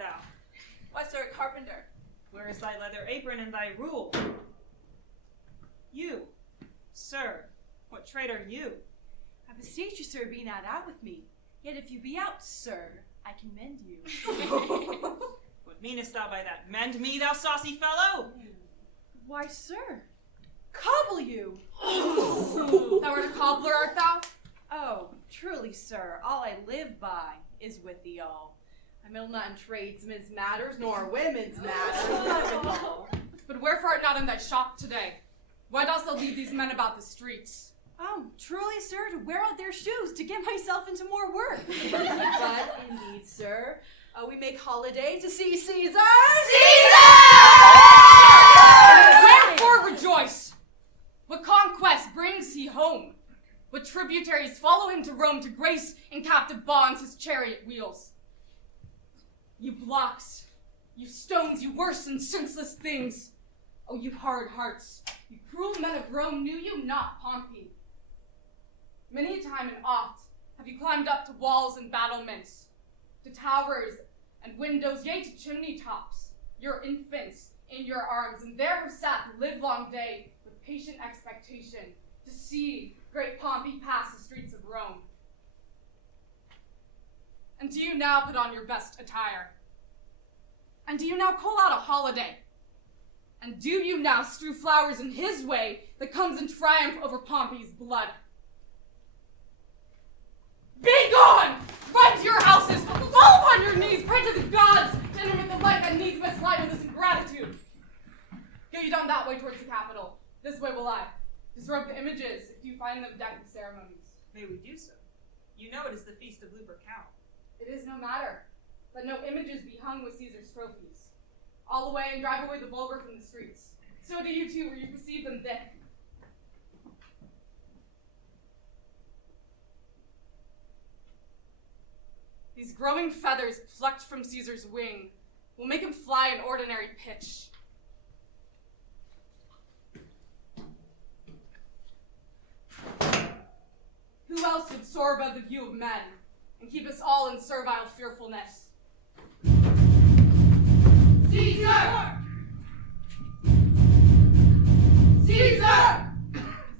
thou? What, sir, carpenter? Where is thy leather apron and thy rule? You, sir, what trade are you? I beseech you, sir, be not out with me. Yet if you be out, sir, I can mend you. What meanest thou by that? Mend me, thou saucy fellow? Why, sir, cobble you. Thou art a cobbler, art thou? Oh, truly, sir, all I live by is with thee all. I meddle not in tradesmen's matters, nor women's matters. But wherefore art not in thy shop today? Why dost thou lead these men about the streets? Oh, truly, sir, to wear out their shoes, to get myself into more work. But indeed, sir, we make holiday to see Caesar. Wherefore rejoice? What conquest brings he home? What tributaries follow him to Rome to grace in captive bonds his chariot wheels? You blocks, you stones, you worse and senseless things. Oh, you hard hearts, you cruel men of Rome, knew you not Pompey? Many a time and oft have you climbed up to walls and battlements, to towers and windows, yea, to chimney tops, your infants in your arms, and there have sat the livelong day with patient expectation to see great Pompey pass the streets of Rome. And do you now put on your best attire? And do you now call out a holiday? And do you now strew flowers in his way that comes in triumph over Pompey's blood? Be gone! Run to your houses! Fall upon your knees! Pray to the gods! To intermit the light that needs must lie with this ingratitude! Go you down that way towards the Capitol. This way will I. Disrobe the images if you find them decked with ceremonies. May we do so? You know it is the feast of Lupercal. It is no matter. Let no images be hung with Caesar's trophies. All away and drive away the vulgar from the streets. So do you too, where you perceive them thick. These growing feathers plucked from Caesar's wing will make him fly an ordinary pitch. Who else would soar above the view of men and keep us all in servile fearfulness? Caesar! Caesar!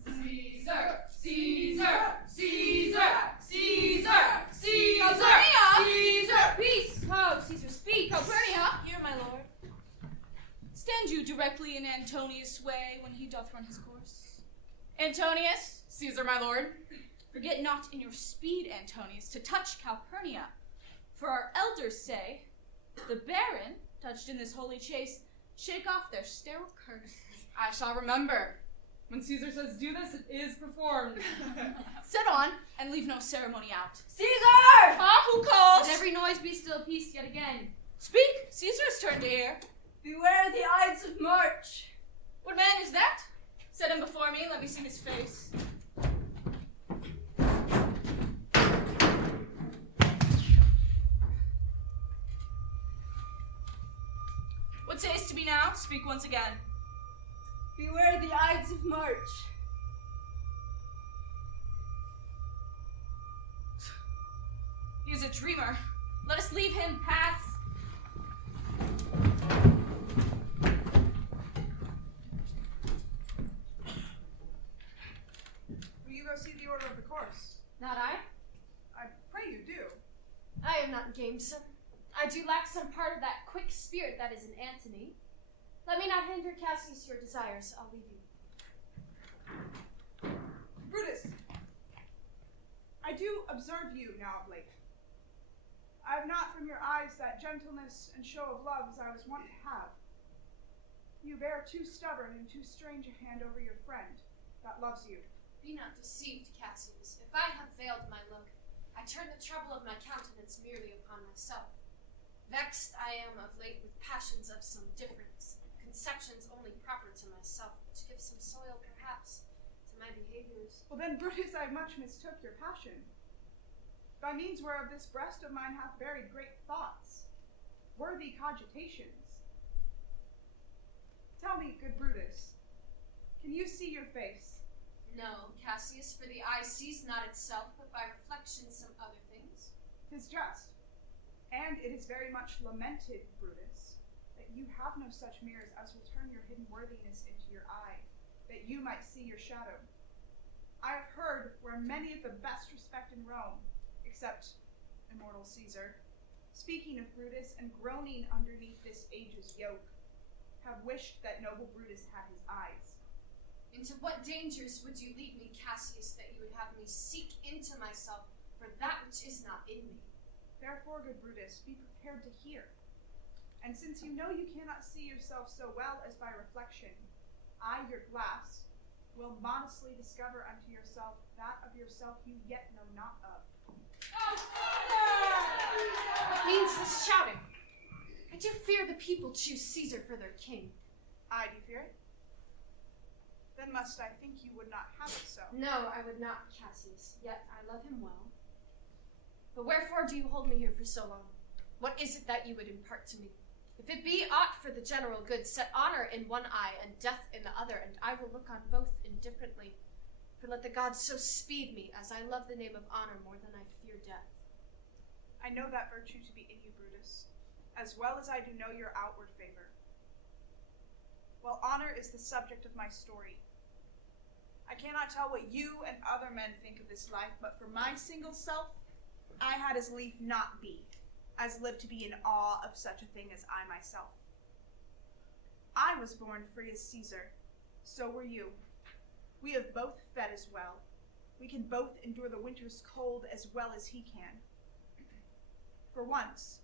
Caesar! Caesar! Caesar! Caesar! Caesar! Caesar! Peace! Oh, Caesar, speak! Calpurnia! Here, my lord. Stand you directly in Antonius' way when he doth run his course. Antonius! Caesar, my lord. Forget not in your speed, Antonius, to touch Calpurnia. For our elders say, the baron, touched in this holy chase, shake off their sterile curse. I shall remember. When Caesar says do this, it is performed. Set on, and leave no ceremony out. Caesar! Who calls? Let every noise be still peace yet again. Speak! Caesar's turn to hear. Beware the Ides of March. What man is that? Set him before me, let me see his face. What sayest to me now? Speak once again. Beware the Ides of March. He is a dreamer. Let us leave him pass. Will you go see the order of the course? Not I. I pray you do. I am not gamesome. I do lack some part of that quick spirit that is in Antony. Let me not hinder Cassius your desires. I'll leave you. Brutus, I do observe you now of late. I have not from your eyes that gentleness and show of love as I was wont to have. You bear too stubborn and too strange a hand over your friend that loves you. Be not deceived, Cassius. If I have veiled my look, I turn the trouble of my countenance merely upon myself. Vexed I am of late with passions of some difference, conceptions only proper to myself, which give some soil, perhaps, to my behaviors. Well then, Brutus, I much mistook your passion. By means whereof this breast of mine hath buried great thoughts, worthy cogitations. Tell me, good Brutus, can you see your face? No, Cassius, for the eye sees not itself, but by reflection some other things. 'Tis just. And it is very much lamented, Brutus, that you have no such mirrors as will turn your hidden worthiness into your eye, that you might see your shadow. I have heard where many of the best respect in Rome, except immortal Caesar, speaking of Brutus and groaning underneath this age's yoke, have wished that noble Brutus had his eyes. Into what dangers would you lead me, Cassius, that you would have me seek into myself for that which is not in me? Therefore, good Brutus, be prepared to hear. And since you know you cannot see yourself so well as by reflection, I, your glass, will modestly discover unto yourself that of yourself you yet know not of. What means this shouting? I do fear the people choose Caesar for their king. I do fear it. Then must I think you would not have it so. No, I would not, Cassius, yet I love him well. But wherefore do you hold me here for so long? What is it that you would impart to me? If it be aught for the general good, set honor in one eye and death in the other, and I will look on both indifferently. For let the gods so speed me, as I love the name of honor more than I fear death. I know that virtue to be in you, Brutus, as well as I do know your outward favor. Well, honor is the subject of my story. I cannot tell what you and other men think of this life, but for my single self, I had as lief not be, as live to be in awe of such a thing as I myself. I was born free as Caesar, so were you. We have both fed as well. We can both endure the winter's cold as well as he can. For once,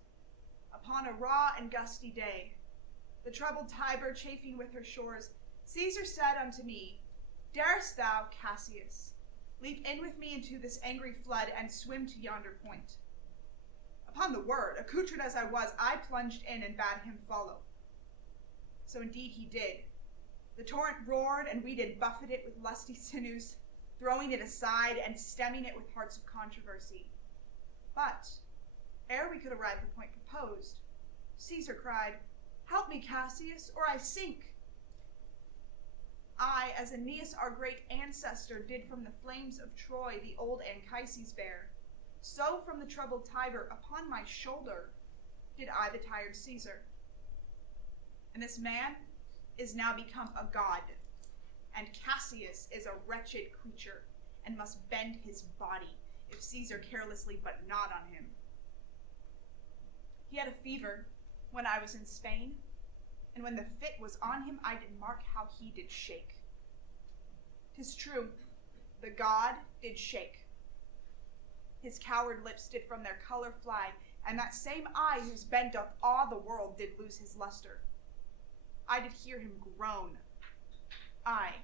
upon a raw and gusty day, the troubled Tiber chafing with her shores, Caesar said unto me, Darest thou, Cassius, leap in with me into this angry flood and swim to yonder point? Upon the word, accoutred as I was, I plunged in and bade him follow. So indeed he did. The torrent roared, and we did buffet it with lusty sinews, throwing it aside and stemming it with hearts of controversy. But, ere we could arrive at the point proposed, Caesar cried, Help me, Cassius, or I sink. I, as Aeneas, our great ancestor, did from the flames of Troy the old Anchises bear, so from the troubled Tiber upon my shoulder did I the tired Caesar. And this man is now become a god, and Cassius is a wretched creature, and must bend his body, if Caesar carelessly but nod on him. He had a fever when I was in Spain, and when the fit was on him, I did mark how he did shake. 'Tis true, the god did shake. His coward lips did from their color fly, and that same eye whose bend doth awe the world did lose his luster. I did hear him groan. Aye,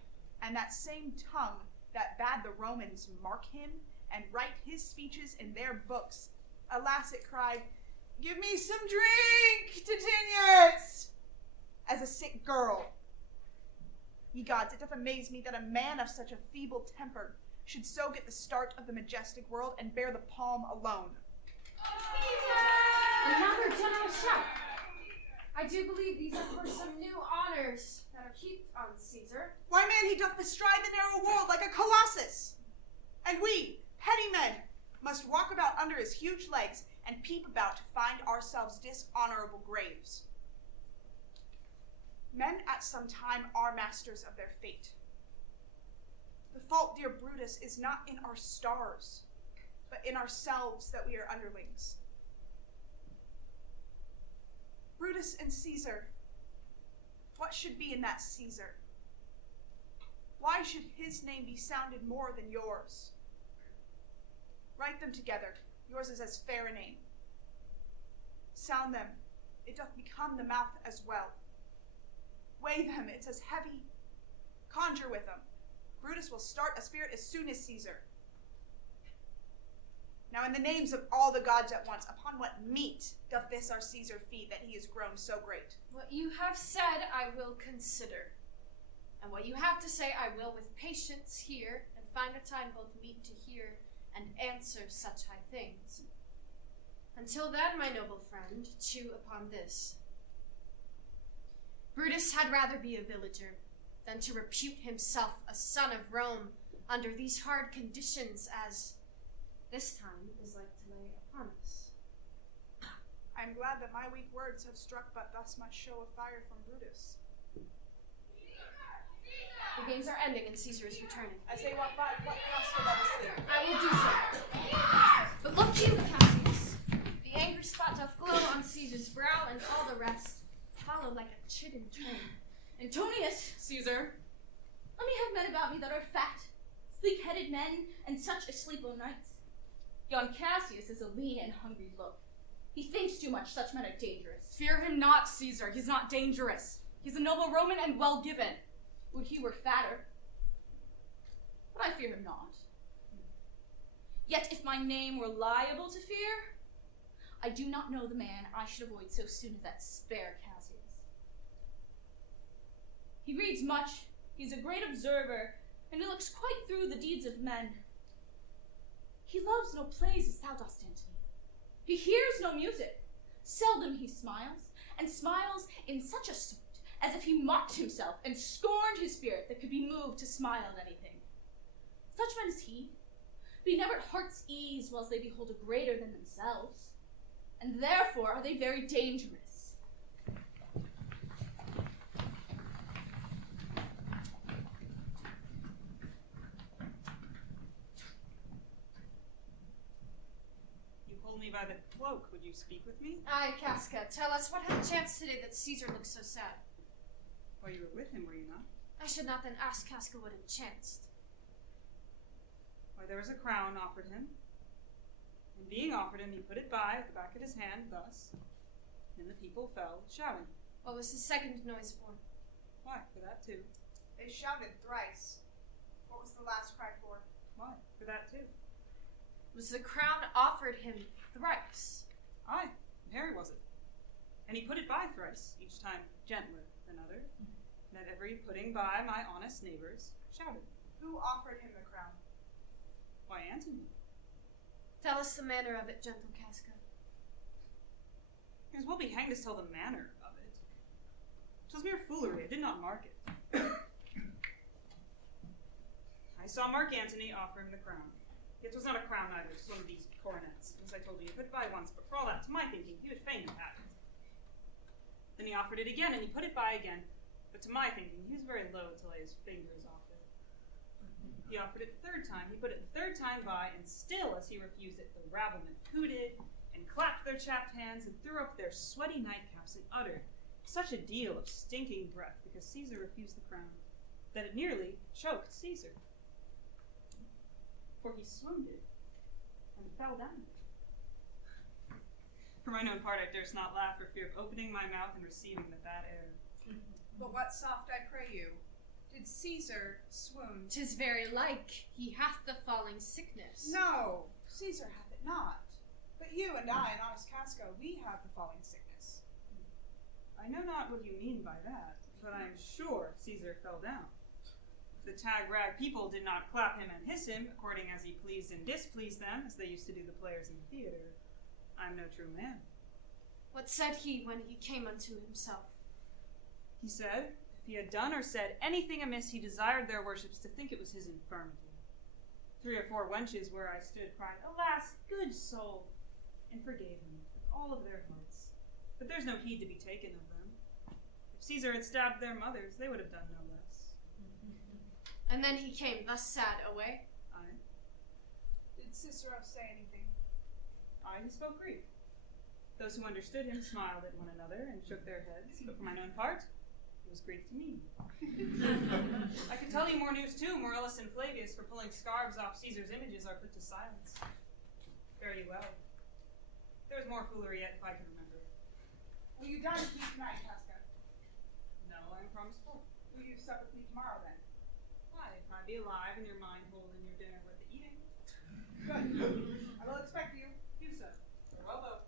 and that same tongue that bade the Romans mark him and write his speeches in their books, alas, it cried, Give me some drink, Titinius, as a sick girl. Ye gods, it doth amaze me that a man of such a feeble temper should so get the start of the majestic world and bear the palm alone. Another general shout. I do believe these are for some new honors that are heaped on Caesar. Why, man, he doth bestride the narrow world like a colossus. And we, petty men, must walk about under his huge legs and peep about to find ourselves dishonorable graves. Men at some time are masters of their fate. The fault, dear Brutus, is not in our stars, but in ourselves that we are underlings. Brutus and Caesar, what should be in that Caesar? Why should his name be sounded more than yours? Write them together. Yours is as fair a name. Sound them. It doth become the mouth as well. Weigh them. It's as heavy. Conjure with them. Brutus will start a spirit as soon as Caesar. Now in the names of all the gods at once, upon what meat doth this our Caesar feed that he is grown so great? What you have said I will consider. And what you have to say I will with patience hear, and find a time both meet to hear and answer such high things. Until then, my noble friend, chew upon this. Brutus had rather be a villager than to repute himself a son of Rome under these hard conditions as this time is like to lay upon us. I am glad that my weak words have struck but thus much show of fire from Brutus. The games are ending and Caesar is returning. As they walk by, pluck Casca by the sleeve. I will do so. But look you, Cassius. The angry spot doth glow on Caesar's brow, and all the rest follow like a chidden train. Antonius, Caesar, let me have men about me that are fat, sleek-headed men, and such asleep o' nights. Yon Cassius is a lean and hungry look. He thinks too much, such men are dangerous. fear him not, Caesar. He's not dangerous. He's a noble Roman and well-given. Would he were fatter. But I fear him not. Yet if my name were liable to fear, I do not know the man I should avoid so soon as that spare Cassius. He reads much, he's a great observer, and he looks quite through the deeds of men. He loves no plays as thou dost, Antony. He hears no music. Seldom he smiles, and smiles in such a sort as if he mocked himself and scorned his spirit that could be moved to smile at anything. Such men as he be never at heart's ease whilst they behold a greater than themselves, and therefore are they very dangerous. You hold me by the cloak. Would you speak with me? Aye, Casca, tell us what had chanced today that Caesar looks so sad. Well, you were with him, were you not? I should not then ask Casca what had chanced. Why, there was a crown offered him. And being offered him, he put it by at the back of his hand, thus. And the people fell, shouting. What was the second noise for? Why, for that too. They shouted thrice. What was the last cry for? Why, for that too. Was the crown offered him thrice? Aye, Harry was it. And he put it by thrice, each time gentler than other. And at every putting by my honest neighbors shouted. Who offered him the crown? Why, Antony. Tell us the manner of it, gentle Casca. He as well be hanged as tell the manner of it. 'Twas mere foolery, I did not mark it. I saw Mark Antony offer him the crown. Yet 'twas not a crown either, 'twas one of these coronets. As I told you, he put it by once, but for all that, to my thinking, he would fain have had it. Then he offered it again, and he put it by again, but to my thinking, he was very loath to lay his fingers off it. He offered it the third time, he put it the third time by, and still as he refused it, the rabblemen hooted, and clapped their chapped hands, and threw up their sweaty nightcaps, and uttered such a deal of stinking breath, because Caesar refused the crown, that it nearly choked Caesar. For he swooned it, and fell down. For mine own part, I durst not laugh for fear of opening my mouth and receiving the bad air. But what soft, I pray you? Did Caesar swoon? 'Tis very like he hath the falling sickness. No, Caesar hath it not. But you and I and honest Casca, we have the falling sickness. I know not what you mean by that, but I am sure Caesar fell down. The tag-rag people did not clap him and hiss him, according as he pleased and displeased them, as they used to do the players in the theatre. I am no true man. What said he when he came unto himself? He said, if he had done or said anything amiss, he desired their worships to think it was his infirmity. 3 or 4 wenches where I stood cried, Alas, good soul, and forgave him with all of their hearts. But there's no heed to be taken of them. If Caesar had stabbed their mothers, they would have done no less. And then he came thus sad away. Aye. Did Cicero say anything? Aye, he spoke Greek. Those who understood him smiled at one another and shook their heads, but for mine own part, it was Greek to me. I could tell you more news too. Morellus and Flavius, for pulling scarves off Caesar's images, are put to silence. Fare you well. There is more foolery yet, if I can remember. Will you dine with me tonight, Casca? No, I am promised for. Will you sup with me tomorrow then? Why, if I be alive and your mind hold in your dinner with the eating, Good. I will expect you. do so. Farewell,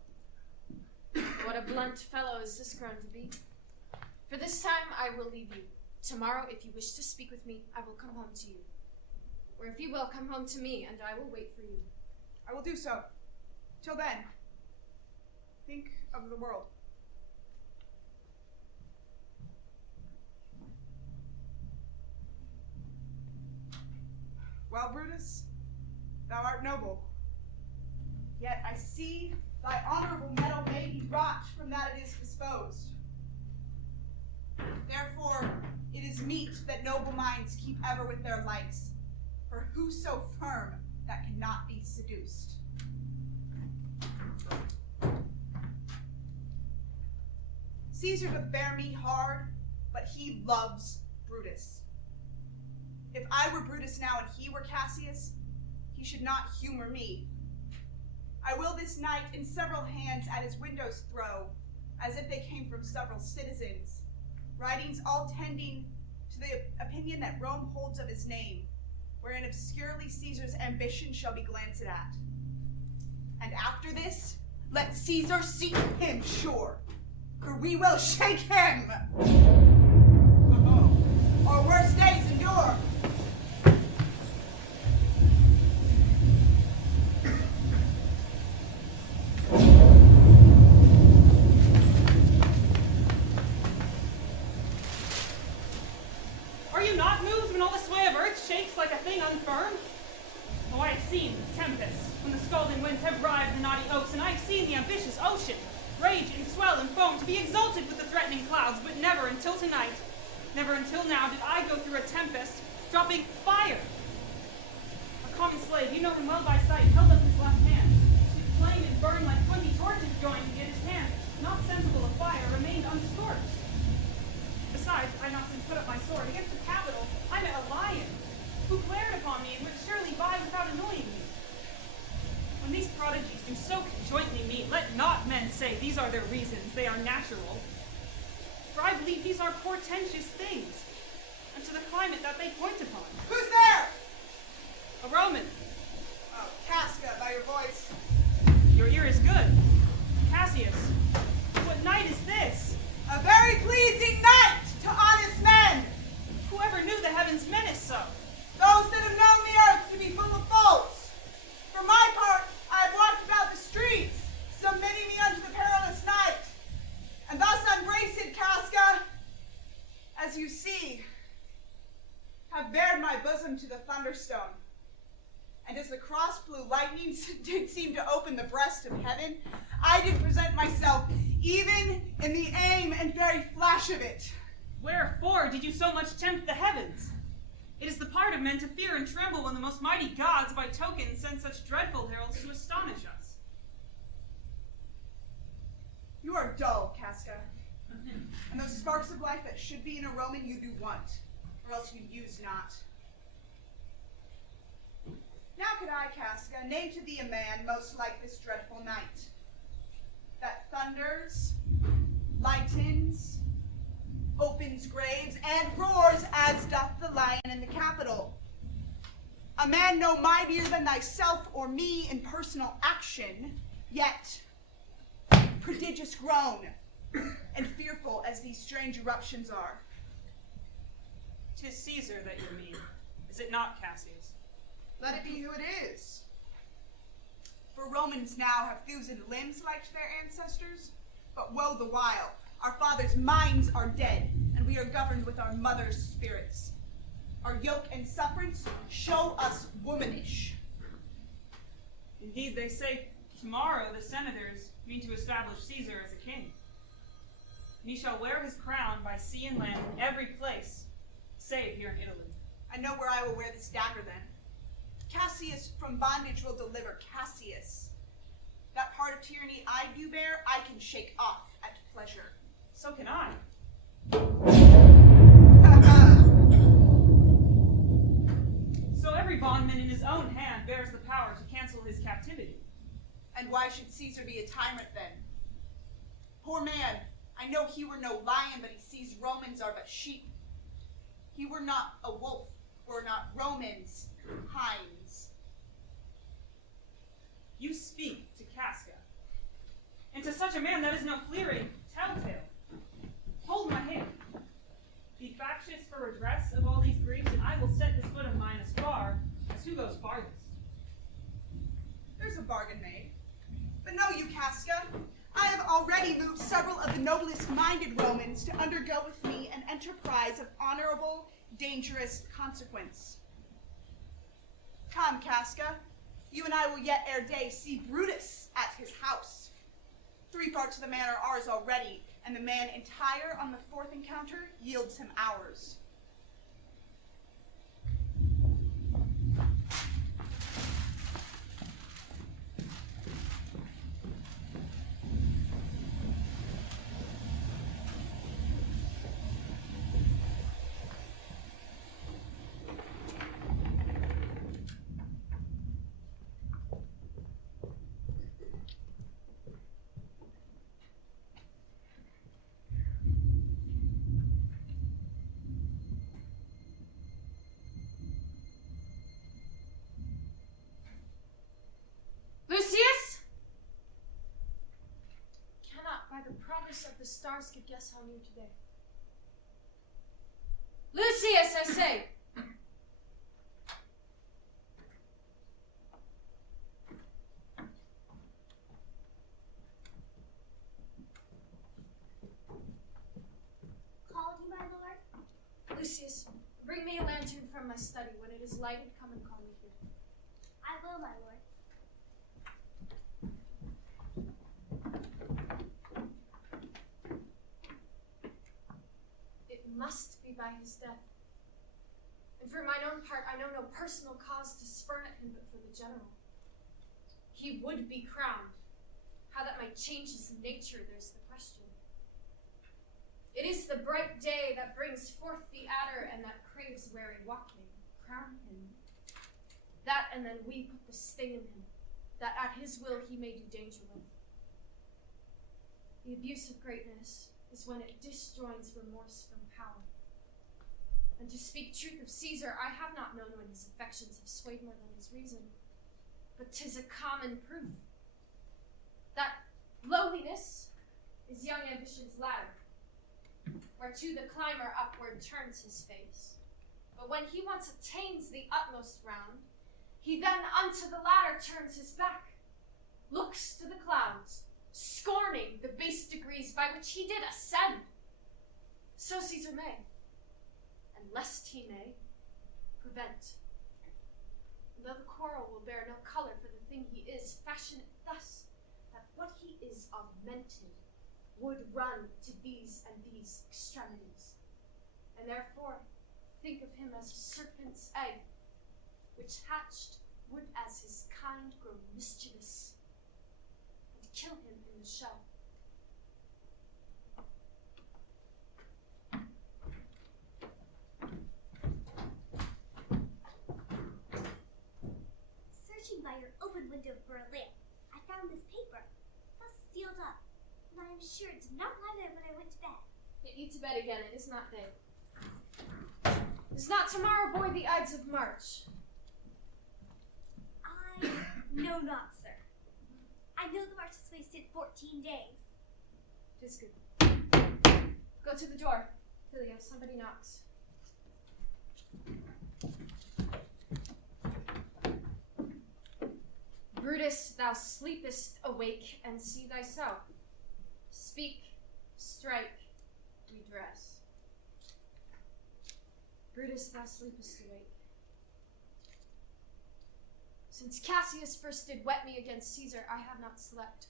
both. What a blunt fellow is this grown to be. For this time I will leave you. Tomorrow, if you wish to speak with me, I will come home to you. Or if you will, come home to me, and I will wait for you. I will do so. Till then, think of the world. Well, Brutus, thou art noble. Yet I see thy honorable metal may be wrought from that it is disposed. Therefore, it is meet that noble minds keep ever with their likes, for who so firm that cannot be seduced? Caesar doth bear me hard, but he loves Brutus. If I were Brutus now and he were Cassius, he should not humor me. I will this night in several hands at his windows throw, as if they came from several citizens, writings all tending to the opinion that Rome holds of his name, wherein obscurely Caesar's ambition shall be glanced at. And after this, let Caesar seek him sure, for we will shake him. Or worse days endure. Are you not moved when all the sway of earth shakes like a thing unfirm? Oh, I have seen the tempests, when the scalding winds have rived the knotty oaks, and I have seen the ambitious ocean rage and swell and foam to be exalted with the threatening clouds, but never until tonight, never until now did I go through a tempest, dropping fire. A common slave, you know him well by sight, held up his left hand. It flamed and burned like 20 torches joined, yet his hand, not sensible of fire, remained unscorched. Besides, I not since put up my sword against the Capitol, I met a lion, who glared upon me and would surely vie without annoying me. When these prodigies do so conjointly meet, let not men say these are their reasons, they are natural. For I believe these are portentous things, and to the climate that they point upon. Who's there? A Roman. Oh, Casca, by your voice. Your ear is good. Cassius, what night is this? A very pleasing night to honest men. Whoever knew the heavens menace so? Those that have known the earth to be full of faults. For my part, I have walked about the streets, submitting me unto the perilous night. And thus unbraced, Casca, as you see, have bared my bosom to the thunderstone. And as the cross blue lightning did seem to open the breast of heaven, I did present myself, even in the aim and very flash of it. Wherefore did you so much tempt the heavens? It is the part of men to fear and tremble when the most mighty gods by token send such dreadful heralds to astonish us. You are dull, Casca. And those sparks of life that should be in a Roman you do want, or else you use not. Now could I, Casca, name to thee a man most like this dreadful night, that thunders, lightens, opens graves, and roars as doth the lion in the Capitol. A man no mightier than thyself or me in personal action, yet prodigious grown, and fearful as these strange eruptions are. 'Tis Caesar that you mean, is it not, Cassius? Let it be who it is. For Romans now have thews limbs like their ancestors, but woe the while. Our fathers' minds are dead, and we are governed with our mothers' spirits. Our yoke and sufferance show us womanish. Indeed, they say tomorrow the senators mean to establish Caesar as a king. And he shall wear his crown by sea and land in every place, save here in Italy. I know where I will wear this dagger then. Cassius from bondage will deliver Cassius. That part of tyranny I do bear, I can shake off at pleasure. So can I. So every bondman in his own hand bears the power to cancel his captivity. And why should Caesar be a tyrant then? Poor man, I know he were no lion, but he sees Romans are but sheep. He were not a wolf, were not Romans hinds. You speak to Casca. And to such a man that is no fleering telltale. Hold my hand. Be factious for redress of all these griefs, and I will set this foot of mine as far as who goes farthest. There's a bargain made. But know you, Casca, I have already moved several of the noblest minded Romans to undergo with me an enterprise of honorable, dangerous consequence. Come, Casca, you and I will yet ere day see Brutus at his house. 3 parts of the man are ours already, and the man entire on the 4th encounter yields him ours. Lucius? Cannot, by the promise of the stars, could guess how near today. Lucius, I say! Called you, my lord? Lucius, bring me a lantern from my study. When it is lighted, come and call me here. I will, my lord. It must be by his death. And for mine own part, I know no personal cause to spurn at him but for the general. He would be crowned. How that might change his nature, there's the question. It is the bright day that brings forth the adder and that craves wary walking. Crown him. That and then we put the sting in him, that at his will he may do danger with. The abuse of greatness is when it disjoins remorse from power. And to speak truth of Caesar, I have not known when his affections have swayed more than his reason. But 'tis a common proof that lowliness is young ambition's ladder, whereto the climber upward turns his face. But when he once attains the utmost round, he then unto the ladder turns his back, looks to the clouds, scorning the base degrees by which he did ascend. So Caesar may, and lest he may, prevent. And though the quarrel will bear no color for the thing he is, fashion it thus, that what he is augmented would run to these and these extremities. And therefore think of him as a serpent's egg, which hatched would as his kind grow mischievous, and kill him in the shell. Searching by your open window for a lamp, I found this paper, thus sealed up, and I am sure it did not lie there when I went to bed. Get you to bed again, it is not day. Is not tomorrow, boy, the Ides of March? I know not, sir. I know the march has wasted 14 days. 'Tis good. Go to the door. Philia, somebody knocks. Brutus, thou sleepest awake, and see thyself. Speak, strike, redress. Brutus, thou sleepest awake. Since Cassius first did wet me against Caesar, I have not slept.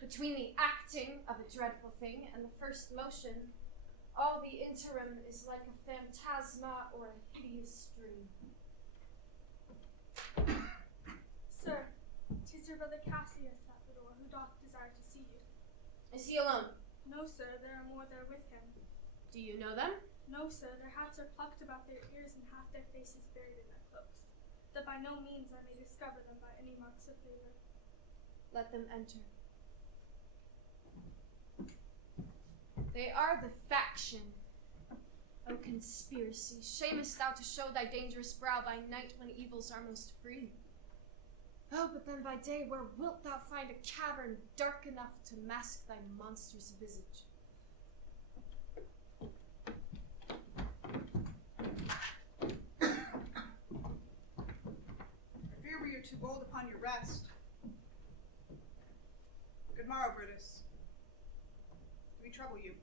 Between the acting of a dreadful thing and the first motion, all the interim is like a phantasma or a hideous dream. Sir, 'tis your brother Cassius at the door, who doth desire to see you. Is he alone? No, sir, there are more there with him. Do you know them? No, sir, their hats are plucked about their ears and half their faces buried in their cloaks, that by no means I may discover them by any marks of favor. Let them enter. They are the faction. O conspiracy, shamest thou to show thy dangerous brow by night when evils are most free? Oh, but then by day where wilt thou find a cavern dark enough to mask thy monstrous visage? I fear we are too bold upon your rest. Good morrow, Brutus. Do we trouble you?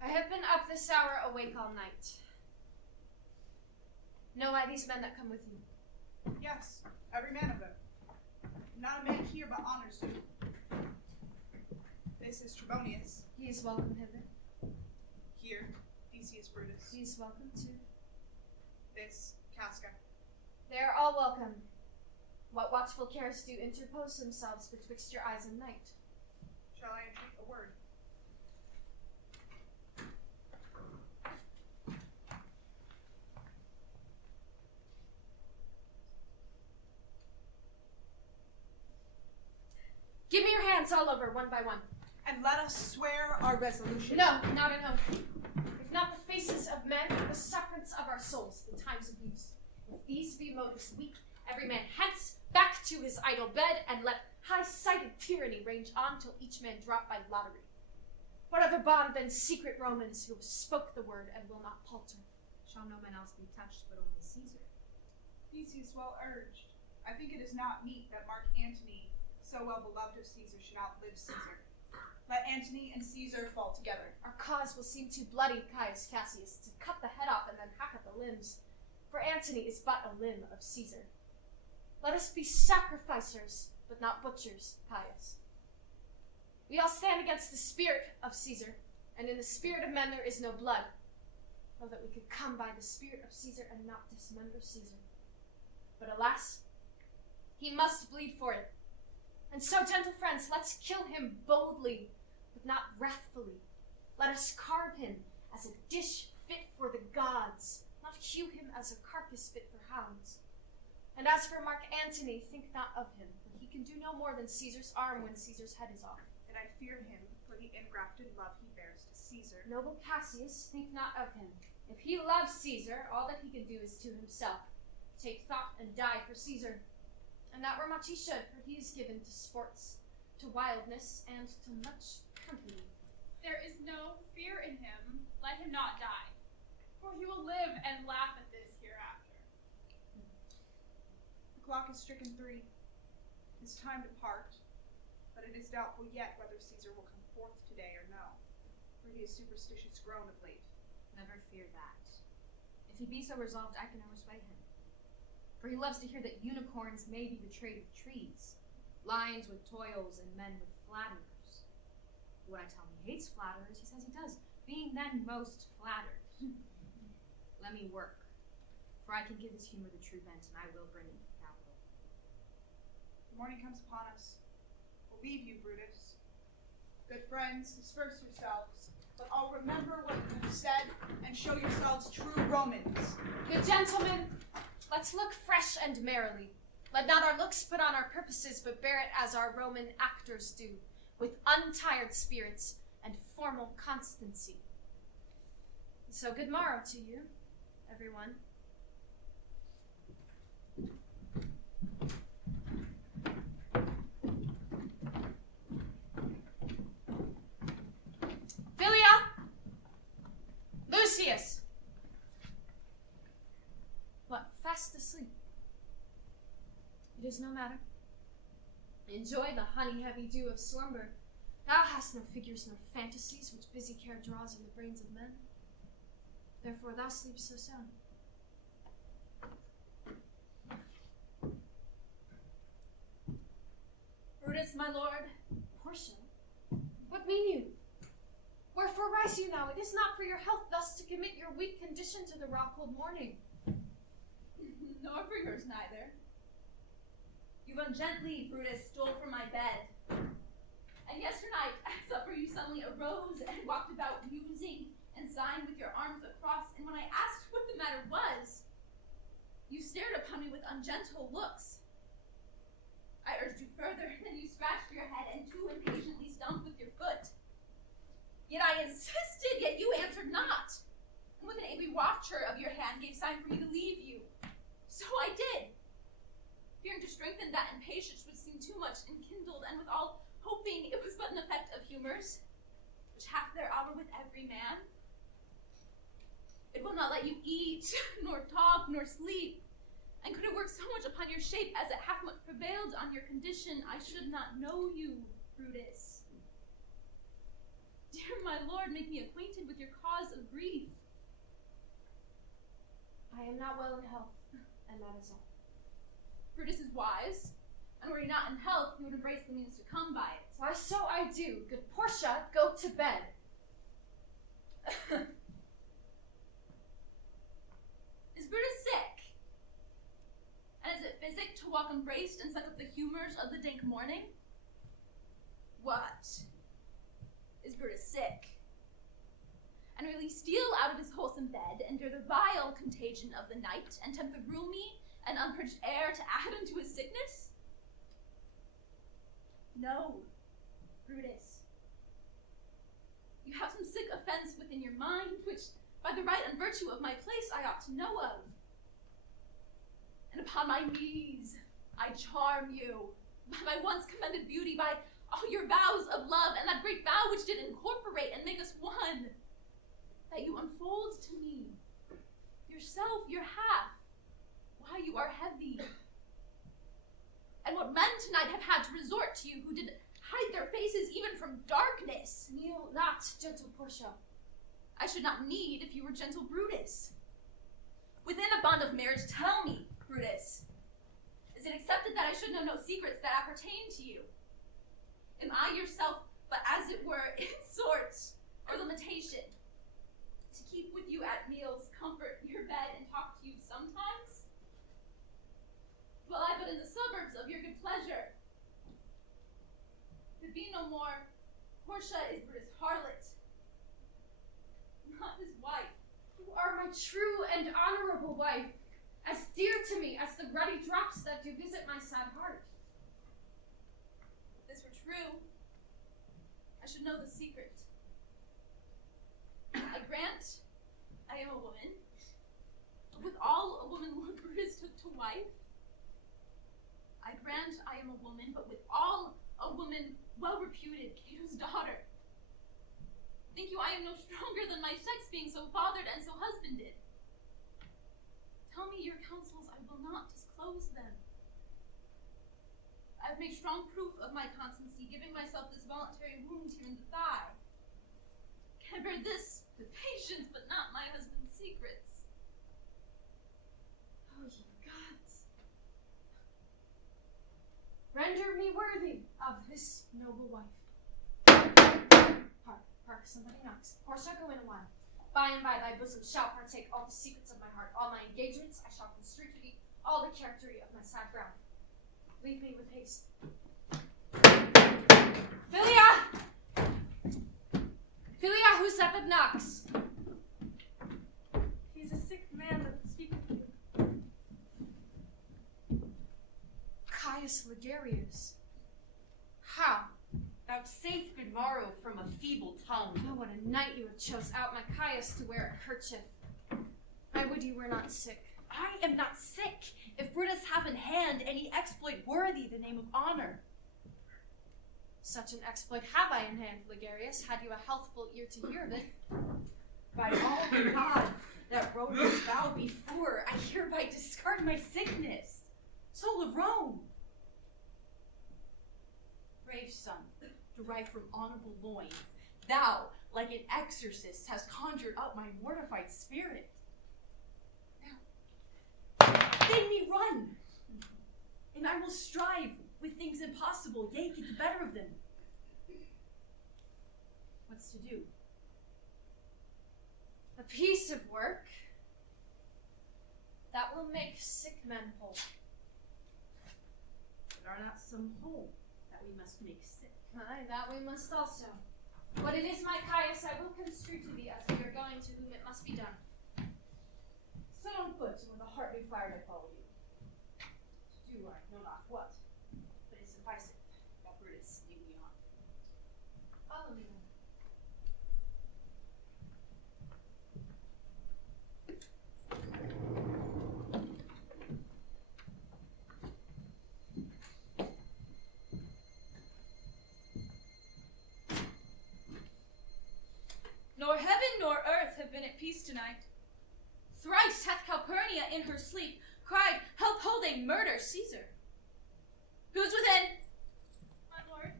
I have been up this hour awake all night. Know I these men that come with you? Yes, every man of them. Not a man here but honors you. This is Trebonius. He is welcome hither. Here, Decius Brutus. He is welcome too. This, Casca. They are all welcome. What watchful cares do interpose themselves betwixt your eyes and night? Shall I entreat a word? Give me your hands all over, one by one. And let us swear our resolution. No, not an oath. If not the faces of men, the sufferance of our souls, the times of use. If these be motives weak, every man hence, back to his idle bed, and let high-sighted tyranny range on till each man drop by lottery. What other bond than secret Romans who spoke the word and will not palter? Shall no man else be touched but only Caesar? Theseus well urged. I think it is not meet that Mark Antony, so well beloved of Caesar, should outlive Caesar. Let Antony and Caesar fall together. Our cause will seem too bloody, Caius Cassius, to cut the head off and then hack at the limbs. For Antony is but a limb of Caesar. Let us be sacrificers, but not butchers, Caius. We all stand against the spirit of Caesar, and in the spirit of men there is no blood. Oh, that we could come by the spirit of Caesar and not dismember Caesar. But alas, he must bleed for it. And so, gentle friends, let's kill him boldly, but not wrathfully. Let us carve him as a dish fit for the gods, not hew him as a carcass fit for hounds. And as for Mark Antony, think not of him, for he can do no more than Caesar's arm when Caesar's head is off. And I fear him for the engrafted love he bears to Caesar. Noble Cassius, think not of him. If he loves Caesar, all that he can do is to himself. Take thought and die for Caesar. And that were much he should, for he is given to sports, to wildness, and to much company. There is no fear in him. Let him not die, for he will live and laugh at this hereafter. The clock is stricken 3. It is time to part, but it is doubtful yet whether Caesar will come forth today or no, for he is superstitious grown of late. Never fear that. If he be so resolved, I can never sway him. For he loves to hear that unicorns may be betrayed of trees, lions with toils, and men with flatterers. When I tell him he hates flatterers, he says he does, being then most flattered. Let me work, for I can give his humor the true bent, and I will bring it to the capital. The morning comes upon us. We'll leave you, Brutus. Good friends, disperse yourselves, but all remember what you have said, and show yourselves true Romans. Good gentlemen, let's look fresh and merrily. Let not our looks put on our purposes, but bear it as our Roman actors do, with untired spirits and formal constancy. So good morrow to you, everyone. Philia! Lucius! What, fast asleep? It is no matter. Enjoy the honey-heavy dew of slumber. Thou hast no figures nor fantasies which busy care draws in the brains of men. Therefore thou sleepst so sound. Brutus, my lord. Portia, what mean you? Wherefore rise you now? It is not for your health thus to commit your weak condition to the raw cold morning. Nor for yours neither. You ungently, Brutus, stole from my bed. And yesternight at supper you suddenly arose and walked about musing and sighing with your arms across, and when I asked what the matter was, you stared upon me with ungentle looks. I urged you further, then you scratched your head and too impatiently stomped with your foot. Yet I insisted, yet you answered not, and with an angry wafture of your hand gave sign for me to leave you. So I did, fearing to strengthen that impatience which seemed too much enkindled, and withal hoping it was but an effect of humors, which hath their hour with every man. It will not let you eat, nor talk, nor sleep, and could it work so much upon your shape as it hath much prevailed on your condition, I should not know you, Brutus. Dear my lord, make me acquainted with your cause of grief. I am not well in health, and that is all. Brutus is wise, And were he not in health, he would embrace the means to come by it. Why, so I do. Good Portia, go to bed. Is Brutus sick? And is it physic to walk embraced and suck up the humors of the dank morning? What? Is Brutus sick? And will he steal out of his wholesome bed, endure the vile contagion of the night, and tempt the roomy and unpurged air to add unto his sickness? No, Brutus. You have some sick offense within your mind, which, by the right and virtue of my place, I ought to know of. And upon my knees, I charm you, by my once commended beauty, by all your vows of love, and that great vow which did incorporate and make us one, that you unfold to me, yourself, your half, why you are heavy. And what men tonight have had to resort to you, who did hide their faces even from darkness. Kneel not, gentle Portia. I should not need if you were gentle Brutus. Within a bond of marriage, tell me, Brutus, is it accepted that I should know no secrets that appertain to you? Am I yourself, but as it were, in sort or limitation, to keep with you at meals, comfort your bed, and talk to you sometimes? Dwell I but in the suburbs of your good pleasure? Could be no more, Portia is Brutus' harlot, not his wife. You are my true and honorable wife, as dear to me as the ruddy drops that do visit my sad heart. If this were true, I should know the secret. I grant I am a woman, but with all a woman Lord Brutus took to wife. I grant I am a woman, but with all a woman well reputed, Cato's daughter. Think you I am no stronger than my sex, being so fathered and so husbanded? Tell me your counsels, I will not disclose them. I have made strong proof of my constancy, giving myself this voluntary wound here in the thigh. Can I bear this with patience, but not my husband's secrets? Oh, ye gods. Render me worthy of this noble wife. Hark, somebody knocks. Portia, go in a while. By and by thy bosom shall partake all the secrets of my heart, all my engagements I shall construe to thee, all the charactery of my sad ground. Leave me with haste. Philia! Philia, who's that knocks? He's a sick man that speaketh with you. Caius Ligarius. How? Vouchsafe good morrow from a feeble tongue. Oh, what a night you have chose out my Caius to wear a kerchief. I would you were not sick. I am not sick. If Brutus have in hand any exploit worthy the name of honor. Such an exploit have I in hand, Ligarius, had you a healthful ear to hear of it. By all the gods that wrote this vow before, I hereby discard my sickness. Soul of Rome. Brave son, derived from honorable loins, thou, like an exorcist, hast conjured up my mortified spirit. Now, bid me run, and I will strive with things impossible, yea, get the better of them. What's to do? A piece of work that will make sick men whole. But are not some whole that we must make sick? Aye, that we must also. What it is, my Caius, I will construe to thee as we are going to whom it must be done. Set on foot, and with a heart new fired I follow you. To do I know not what, but it sufficeth that Brutus lead me on. Follow me then. Nor heaven nor earth have been at peace tonight. Thrice hath Calpurnia in her sleep cried, "Help hold they murder Caesar." Who's within? My lord.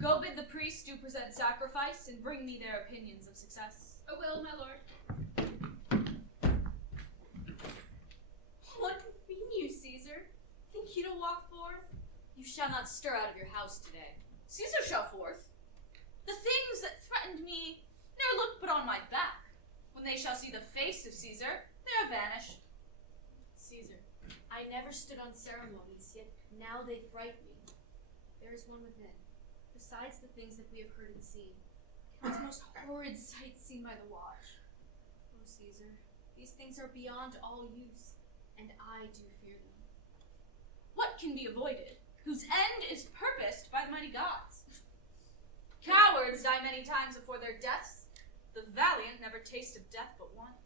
Go bid the priests do present sacrifice and bring me their opinions of success. I will, my lord. What mean you, Caesar? Think you to walk forth? You shall not stir out of your house today. Caesar shall forth. The things that threatened me ne'er looked but on my back. When they shall see the face of Caesar, they are vanished. Caesar, I never stood on ceremonies, yet now they fright me. There is one within, besides the things that we have heard and seen. Those most horrid sights seen by the watch. Oh, Caesar, these things are beyond all use, and I do fear them. What can be avoided, whose end is purposed by the mighty gods? Cowards die many times before their deaths. The valiant never taste of death but once.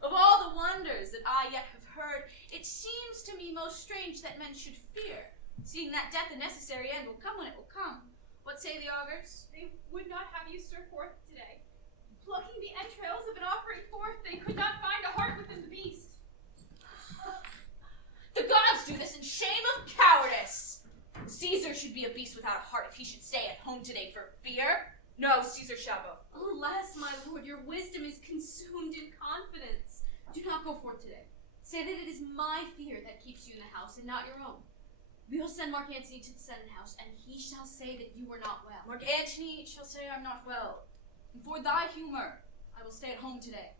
Of all the wonders that I yet have heard, it seems to me most strange that men should fear, seeing that death a necessary end will come when it will come. What say the augurs? They would not have you stir forth today. Plucking the entrails of an offering forth, they could not find a heart within the beast. The gods do this in shame of cowardice. Caesar should be a beast without a heart if he should stay at home today for fear. No, Caesar shall go. Alas, my lord, your wisdom is consumed in confidence. Do not go forth today. Say that it is my fear that keeps you in the house and not your own. We will send Mark Antony to the Senate house, and he shall say that you are not well. Mark Antony shall say I'm not well, and for thy humor I will stay at home today.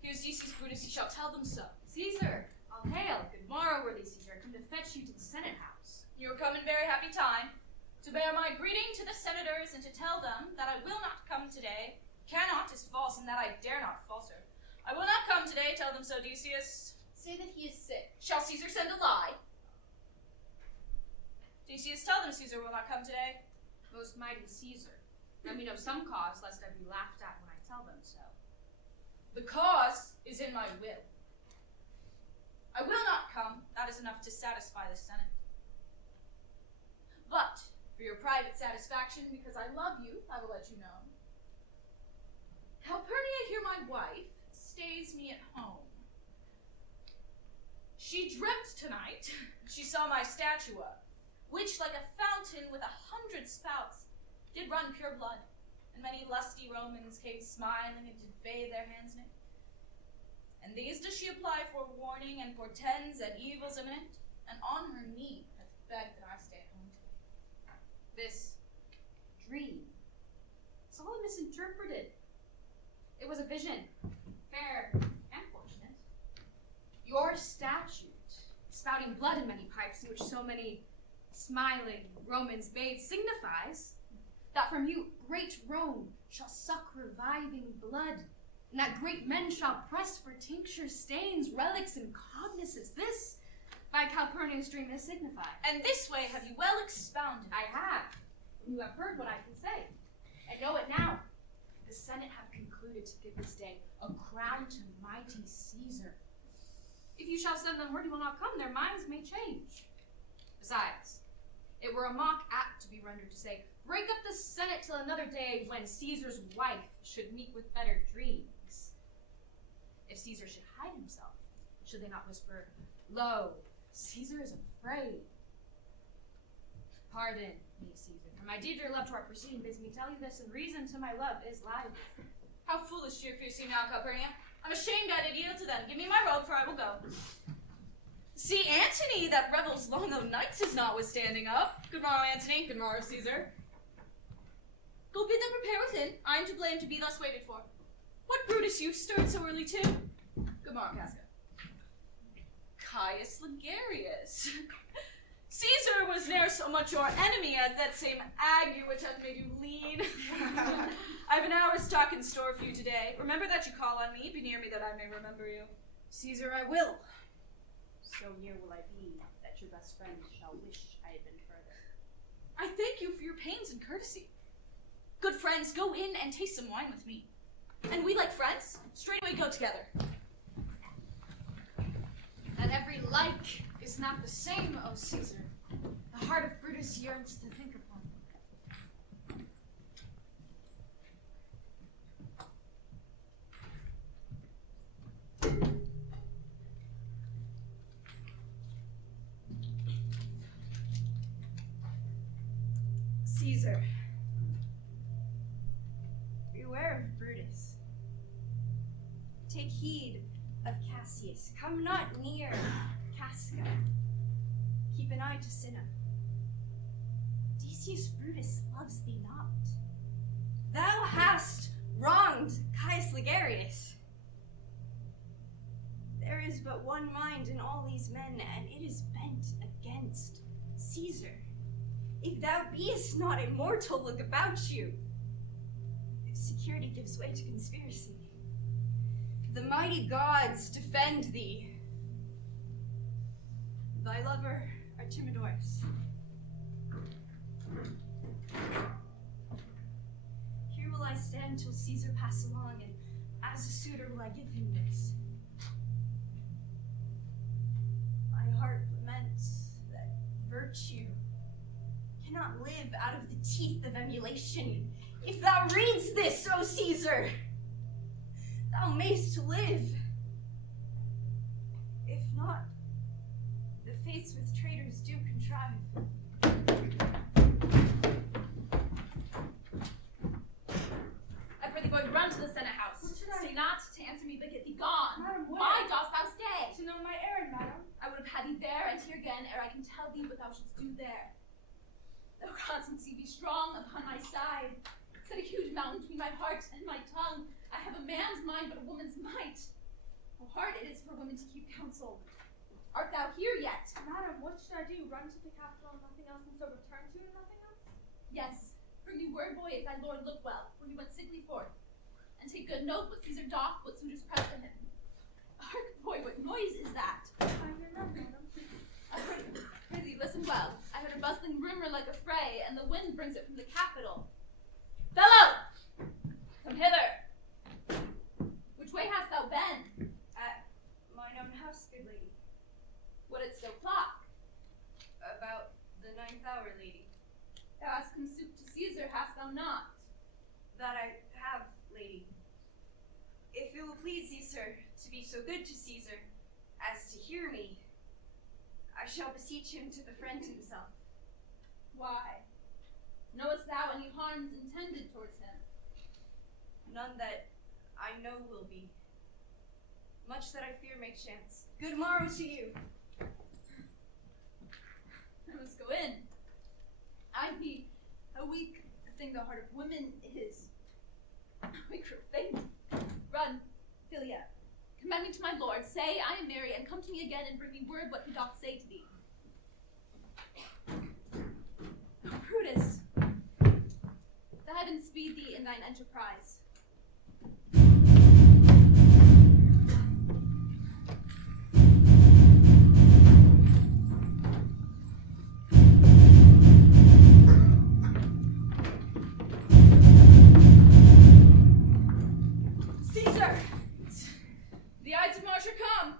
Here's Decius Brutus, he shall tell them so. Caesar, all hail. Good morrow, worthy Caesar. I come to fetch you to the Senate house. You are come in very happy time, to bear my greeting to the senators and to tell them that I will not come today. Cannot is false, and that I dare not falter. I will not come today, tell them so, Decius. Say that he is sick. Shall Caesar send a lie? Decius, tell them Caesar will not come today. Most mighty Caesar, let me know some cause, lest I be laughed at when I tell them so. The cause is in my will. I will not come, that is enough to satisfy the Senate. But, for your private satisfaction, because I love you, I will let you know. Calpurnia here, my wife, stays me at home. She dreamt tonight, she saw my statua, which like a fountain with 100 spouts did run pure blood, and many lusty Romans came smiling and did bathe their hands in it. And these does she apply for warning and portends and evils imminent, and on her knee hath begged that I stay at home today. This dream, it's all misinterpreted. It was a vision, fair and fortunate. Your statute, spouting blood in many pipes, in which so many smiling Romans bathe, signifies that from you great Rome shall suck reviving blood, and that great men shall press for tinctures, stains, relics, and cognizance. This, by Calpurnia's dream, is signified. And this way have you well expounded. I have. You have heard what I can say. I know it now. The Senate have concluded to give this day a crown to mighty Caesar. If you shall send them word he will not come, their minds may change. Besides, it were a mock act to be rendered to say, break up the Senate till another day when Caesar's wife should meet with better dreams. If Caesar should hide himself, should they not whisper, lo, Caesar is afraid? Pardon me, Caesar, for my dear love to our proceeding bids me tell you this, and reason to my love is life. How foolish do you fear see now, Calpurnia? I'm ashamed I did yield to them. Give me my robe, for I will go. See, Antony, that revels long o' nights, is notwithstanding up. Good morrow, Antony. Good morrow, Caesar. Go bid them prepare within. I am to blame to be thus waited for. What Brutus you stirred so early too? Good morrow, Casca. Caius Ligarius. Caesar was ne'er so much your enemy as that same ague which hath made you lean. I have an hour's talk in store for you today. Remember that you call on me. Be near me that I may remember you. Caesar, I will. So near will I be that your best friend shall wish I had been further. I thank you for your pains and courtesy. Good friends, go in and taste some wine with me. And we, like friends, straightway go together. That every like is not the same, O Caesar. The heart of Brutus yearns to think upon. Caesar, beware of Brutus. Take heed of Cassius. Come not near Casca. keep an eye to Cinna. Decius Brutus loves thee not. Thou hast wronged Caius Ligarius. There is but one mind in all these men, and it is bent against Caesar. If thou beest not immortal, look about you. If security gives way to conspiracy, the mighty gods defend thee. Thy lover, Artemidorus. Here will I stand till Caesar pass along, and as a suitor will I give him this. My heart laments that virtue cannot live out of the teeth of emulation. If thou readst this, O Caesar, thou mayst live. If not, the fates with traitors do contrive. I prithee, boy, run to the Senate house. What should I- Stay not to answer me, but get thee gone. Madam, where? Why dost thou stay? To know my errand, madam. I would have had thee there and here again, ere I can tell thee what thou shouldst do there. Though constancy be strong upon my side, set a huge mountain between my heart and my tongue. I have a man's mind, but a woman's might. How hard it is for women to keep counsel. Art thou here yet? Madam, what should I do? Run to the capital and nothing else, and so return to it and nothing else? Yes, bring me word, boy, if thy lord look well, for he went sickly forth. And take good note what Caesar doth, what suitors press to him. Hark, boy, what noise is that? I hear none, madam. Prithee, listen well. I heard a bustling rumor like a fray, and the wind brings it from the capital. Fellow! Come hither! Which way hast thou been? At mine own house, good lady. What it's so clock? About the 9th hour, lady. Thou hast come suit to Caesar, hast thou not? That I have, lady. If it will please thee, sir, to be so good to Caesar as to hear me, I shall beseech him to befriend himself. Why? Knowest thou any harms intended towards him? None that I know will be. Much that I fear may chance. Good morrow to you. I must go in. I be a weak thing the heart of women is. We grow faint. Run, Philia. Commend me to my lord. Say I am merry, and come to me again and bring me word what he doth say to thee. Brutus, the heavens speed thee in thine enterprise. Caesar! The Ides of March are come.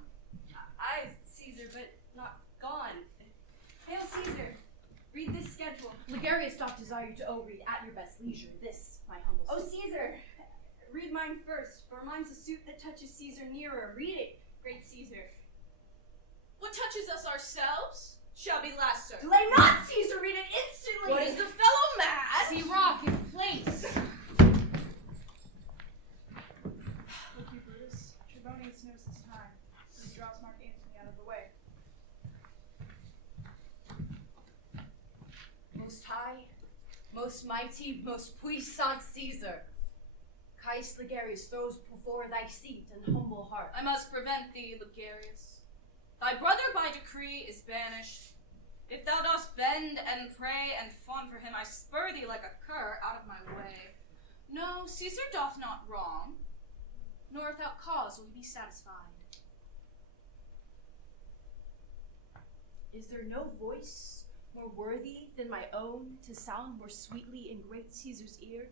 I, Caesar, but not gone. Hail, Caesar. Read this schedule. Ligarius doth desire you to read at your best leisure this, my humble Oh, servant. Caesar, read mine first, for mine's a suit that touches Caesar nearer. Read it, great Caesar. What touches us ourselves shall be last, sir. Delay not, Caesar, read it instantly! What is the fellow mad? See rock in place. Look you, Brutus. Trebonius knows his time. He draws Mark Antony out of the way. Most high, most mighty, most puissant Caesar, Caius Ligarius throws before thy seat and humble heart. I must prevent thee, Ligarius. Thy brother by decree is banished. If thou dost bend and pray and fawn for him, I spur thee like a cur out of my way. No, Caesar doth not wrong, nor without cause will he be satisfied. Is there no voice more worthy than my own to sound more sweetly in great Caesar's ear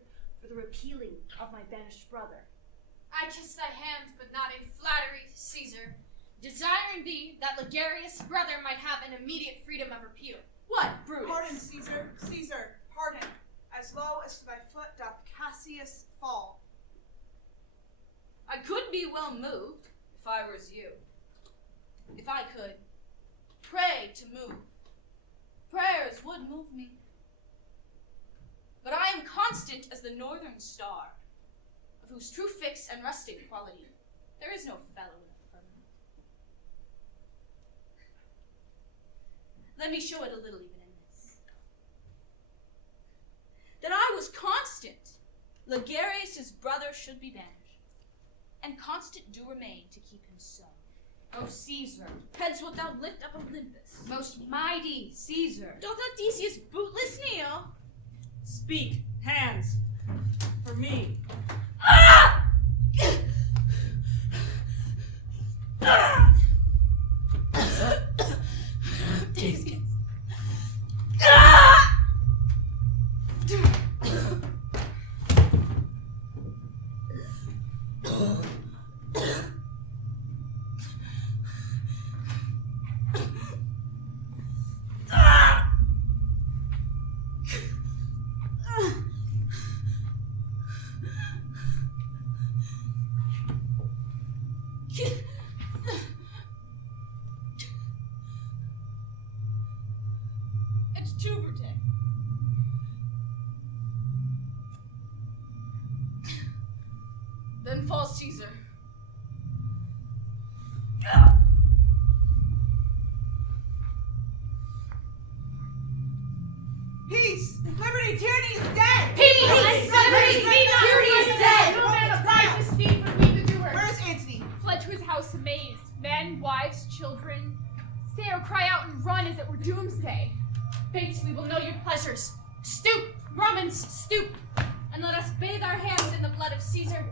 for the repealing of my banished brother? I kiss thy hand, but not in flattery, Caesar, desiring thee that Ligarius' brother might have an immediate freedom of repeal. What, Brutus? Pardon, Caesar. Caesar, pardon. As low as to thy foot doth Cassius fall. I could be well moved, if I were as you. If I could pray to move, prayers would move me. But I am constant as the northern star, of whose true fix and rusting quality there is no fellow in a firmament. Let me show it a little even in this. That I was constant. Ligarius, his brother, should be banished, and constant do remain to keep him so. O Caesar, Hence wilt thou lift up Olympus. most mighty Caesar. Doth Odysseus bootless kneel? Speak, hands, for me. Odysseus. It's Jupiter. Then falls Caesar. Peace! Liberty! Tyranny is dead! Peace! Liberty! Tyranny is dead! No man of right to speak, but we the doers. Where's Antony? Fled to his house amazed. Men, wives, children. Stay or cry out and run as it were doomsday. Bates, we will know your pleasures. Stoop, Romans, stoop, and let us bathe our hands in the blood of Caesar.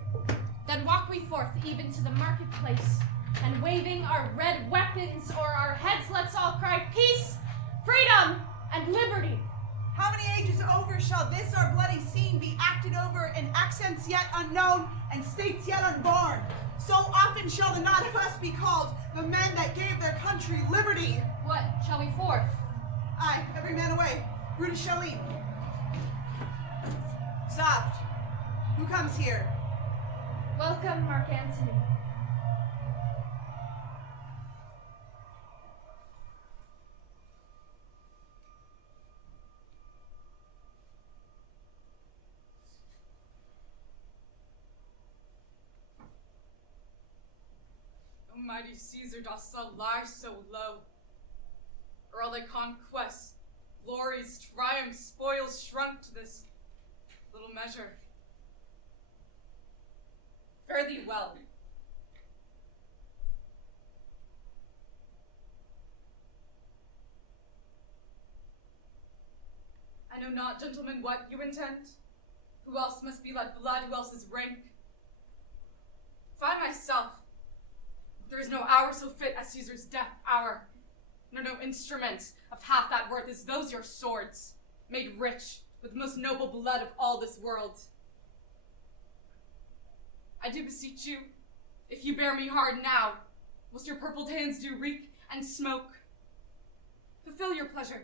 Then walk we forth even to the marketplace, and waving our red weapons o'er our heads, let's all cry peace, freedom, and liberty. How many ages over shall this our bloody scene be acted over in accents yet unknown and states yet unborn? So often shall the not of us be called the men that gave their country liberty. What, shall we forth? Aye, every man away. Brutus shall lead. Soft. Who comes here? Welcome, Mark Antony. O mighty Caesar, dost thou lie so low? Or all thy conquests, glories, triumphs, spoils shrunk to this little measure? Fare thee well. I know not, gentlemen, what you intend. Who else must be let blood? Who else is rank? If I myself, there is no hour so fit as Caesar's death hour, nor no instrument of half that worth as those your swords, made rich with the most noble blood of all this world. I do beseech you, if you bear me hard now, whilst your purpled hands do reek and smoke, fulfill your pleasure.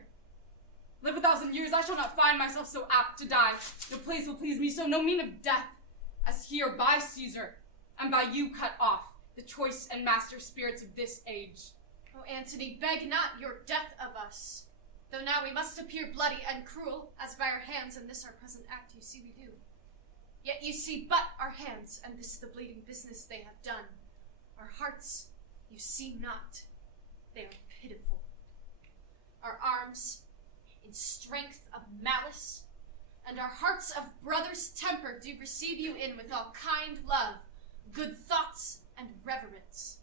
Live 1,000 years, I shall not find myself so apt to die. No place will please me, so no mean of death, as here by Caesar, and by you cut off, the choice and master spirits of this age. O Antony, beg not your death of us. Though now we must appear bloody and cruel, as by our hands in this our present act you see we do. Yet you see but our hands, and this the bleeding business they have done. Our hearts you see not, they are pitiful. Our arms in strength of malice, and our hearts of brother's temper do receive you in with all kind love, good thoughts, and reverence.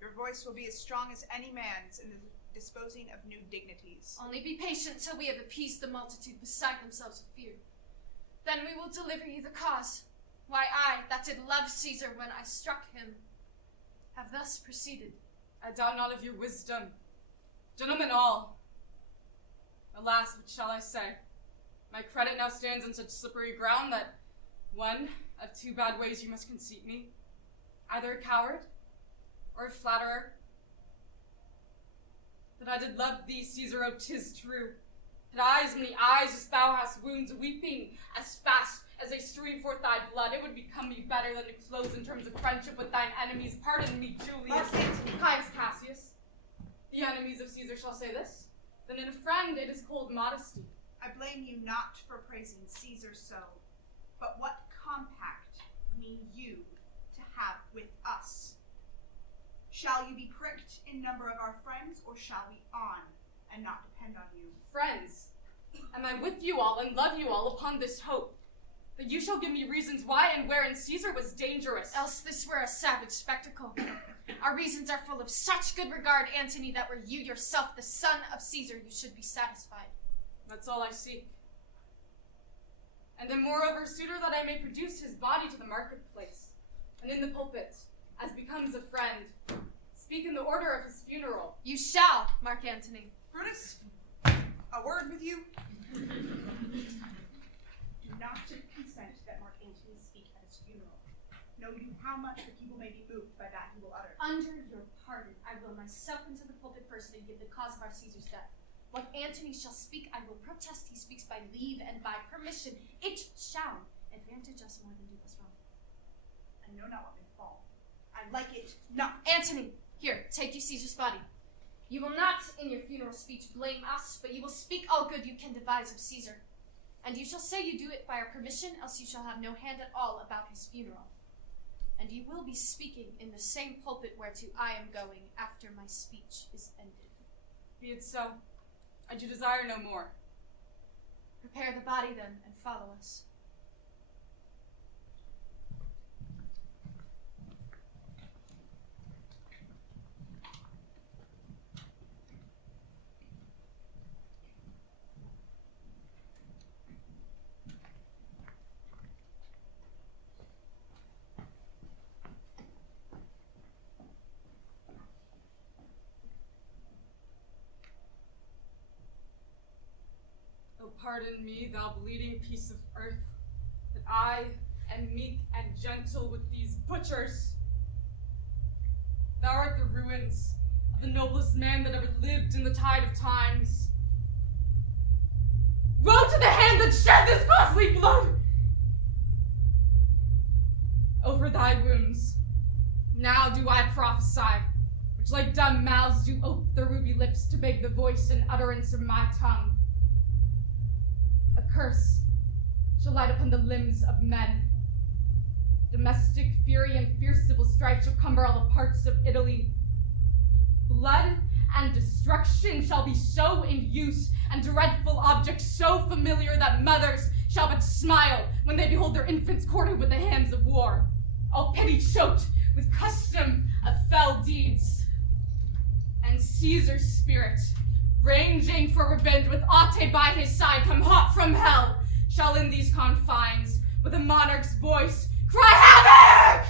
Your voice will be as strong as any man's in the disposing of new dignities. Only be patient till we have appeased the multitude beside themselves of fear. Then we will deliver you the cause, why I, that did love Caesar when I struck him, have thus proceeded. I doubt not of your wisdom. Gentlemen all, alas, what shall I say? My credit now stands on such slippery ground that one of two bad ways you must conceit me, either a coward or a flatterer. That I did love thee, Caesar, oh, 'tis true. That I, as many eyes as thou hast wounds, weeping as fast as they stream forth thy blood, it would become me better than to close in terms of friendship with thine enemies. Pardon me, Julius. Caius Cassius. The enemies of Caesar shall say this, then in a friend it is called modesty. I blame you not for praising Caesar so, but what compact mean you to have with us? Shall you be pricked in number of our friends, or shall we on and not depend on you. Friends, am I with you all and love you all upon this hope, that you shall give me reasons why and wherein Caesar was dangerous? Else this were a savage spectacle. Our reasons are full of such good regard, Antony, that were you yourself the son of Caesar, you should be satisfied. That's all I seek. And am moreover suitor that I may produce his body to the marketplace, and in the pulpit, as becomes a friend, speak in the order of his funeral. You shall, Mark Antony. Brutus, a word with you. Do not consent that Mark Antony speak at his funeral. Know you how much the people may be moved by that he will utter. Under your pardon, I will myself into the pulpit person and give the cause of our Caesar's death. What Antony shall speak, I will protest he speaks by leave and by permission. It shall advantage us more than do us wrong. I know not what may fall. I like it not. Antony, here, take you Caesar's body. You will not, in your funeral speech, blame us, but you will speak all good you can devise of Caesar. And you shall say you do it by our permission, else you shall have no hand at all about his funeral. And you will be speaking in the same pulpit whereto I am going after my speech is ended. Be it so. I do desire no more. Prepare the body then, and follow us. Oh, pardon me, thou bleeding piece of earth, that I am meek and gentle with these butchers. Thou art the ruins of the noblest man that ever lived in the tide of times. Woe to the hand that shed this costly blood! Over thy wounds, now do I prophesy, which like dumb mouths do ope their ruby lips to beg the voice and utterance of my tongue. A curse shall light upon the limbs of men. Domestic fury and fierce civil strife shall cumber all the parts of Italy. Blood and destruction shall be so in use, and dreadful objects so familiar that mothers shall but smile when they behold their infants courted with the hands of war, all pity choked with custom of fell deeds. And Caesar's spirit, ranging for revenge with Ate by his side, come hot from hell, shall in these confines, with a monarch's voice, cry havoc!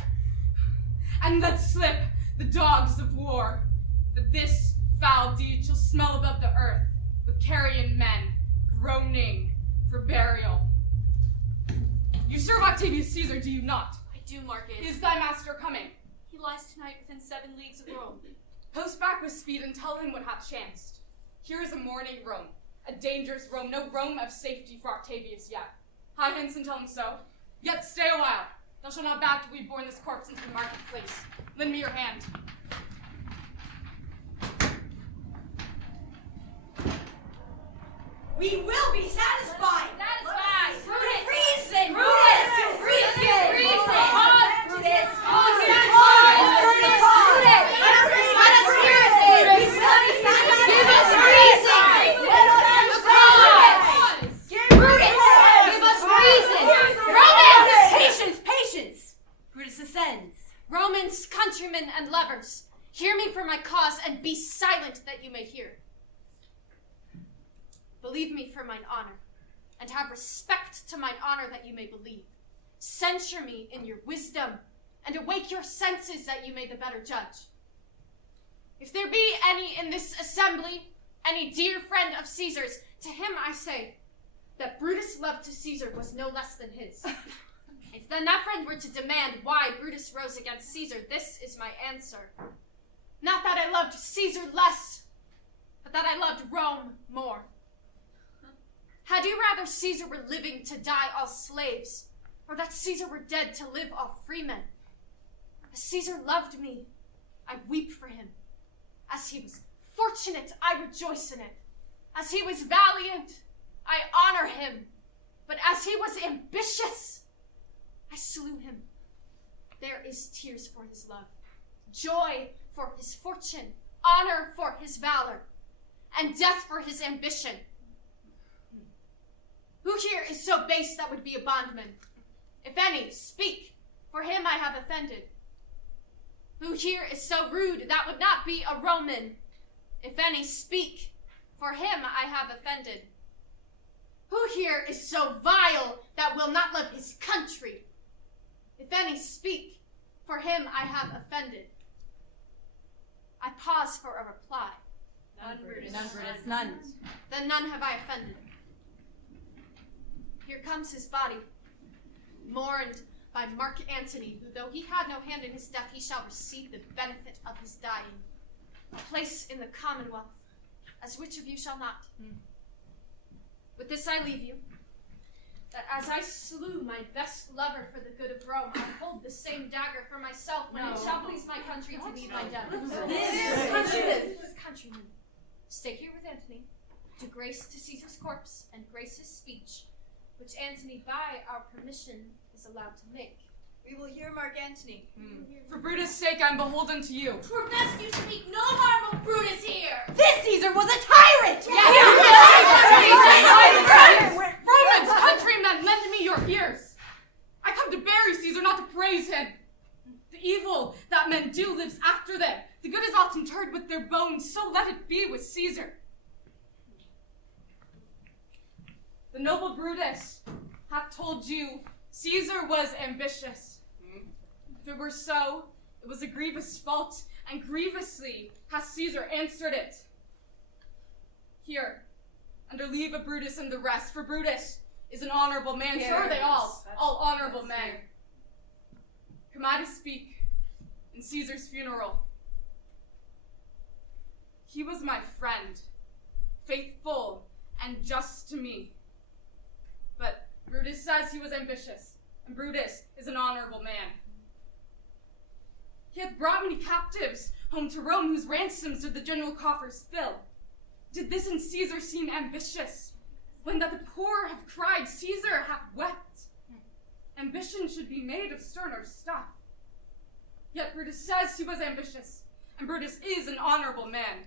And let slip the dogs of war, that this foul deed shall smell above the earth, with carrion men groaning for burial. You serve Octavius Caesar, do you not? I do, Marcus. Is thy master coming? He lies tonight within 7 leagues of Rome. Post back with speed and tell him what hath chanced. Here is a mourning Rome, a dangerous Rome, no Rome of safety for Octavius yet. Hie hence and tell him so. Yet stay a while. Thou shalt not back till we borne this corpse into the marketplace. Lend me your hand. We will be satisfied. Satisfied. Brutus. Reason. Brutus. Reason. Reason. Cause. Brutus. Cause. Let us hear it, We will be satisfied. Give us reason. Let us Brutus, give us reason. Romans! Patience. Brutus ascends. Romans, countrymen, and lovers, hear me for my cause, and be silent that you may hear. Believe me for mine honor, and have respect to mine honor that you may believe. Censure me in your wisdom, and awake your senses that you may the better judge. If there be any in this assembly, any dear friend of Caesar's, to him I say that Brutus' love to Caesar was no less than his. If then that friend were to demand why Brutus rose against Caesar, this is my answer. Not that I loved Caesar less, but that I loved Rome more. Had you rather Caesar were living to die all slaves, or that Caesar were dead to live all freemen? As Caesar loved me, I weep for him. As he was fortunate, I rejoice in it. As he was valiant, I honor him. But as he was ambitious, I slew him. There is tears for his love, joy for his fortune, honor for his valor. and death for his ambition. Who here is so base that would be a bondman? If any, speak, for him I have offended. Who here is so rude that would not be a Roman? If any, speak, for him I have offended. Who here is so vile that will not love his country? If any, speak, for him I have offended. I pause for a reply. None, Brutus, none. Then none have I offended. Here comes his body, mourned by Mark Antony, who, though he had no hand in his death, he shall receive the benefit of his dying. A place in the commonwealth, as which of you shall not? With this I leave you, that as I slew my best lover for the good of Rome, I hold the same dagger for myself when it shall please my country to need my death. Countrymen, stay here with Antony, to grace to Caesar's corpse and grace his speech, which Antony, by our permission, is allowed to make. We will hear Mark Antony. For Brutus' sake, I'm beholden to you. Twere best you speak no harm of Brutus here. This Caesar was a tyrant! Romans, countrymen, lend me your ears. I come to bury Caesar, not to praise him. The evil that men do lives after them. The good is often interred with their bones, so let it be with Caesar. The noble Brutus hath told you Caesar was ambitious. If it were so, it was a grievous fault, and grievously hath Caesar answered it. Here, under leave of Brutus and the rest, for Brutus is an honorable man, so are they all honorable men. Come I to speak in Caesar's funeral. He was my friend, faithful and just to me. But Brutus says he was ambitious, and Brutus is an honorable man. He hath brought many captives home to Rome, whose ransoms did the general coffers fill. Did this in Caesar seem ambitious, when that the poor have cried, Caesar hath wept? Ambition should be made of sterner stuff. Yet Brutus says he was ambitious, and Brutus is an honorable man.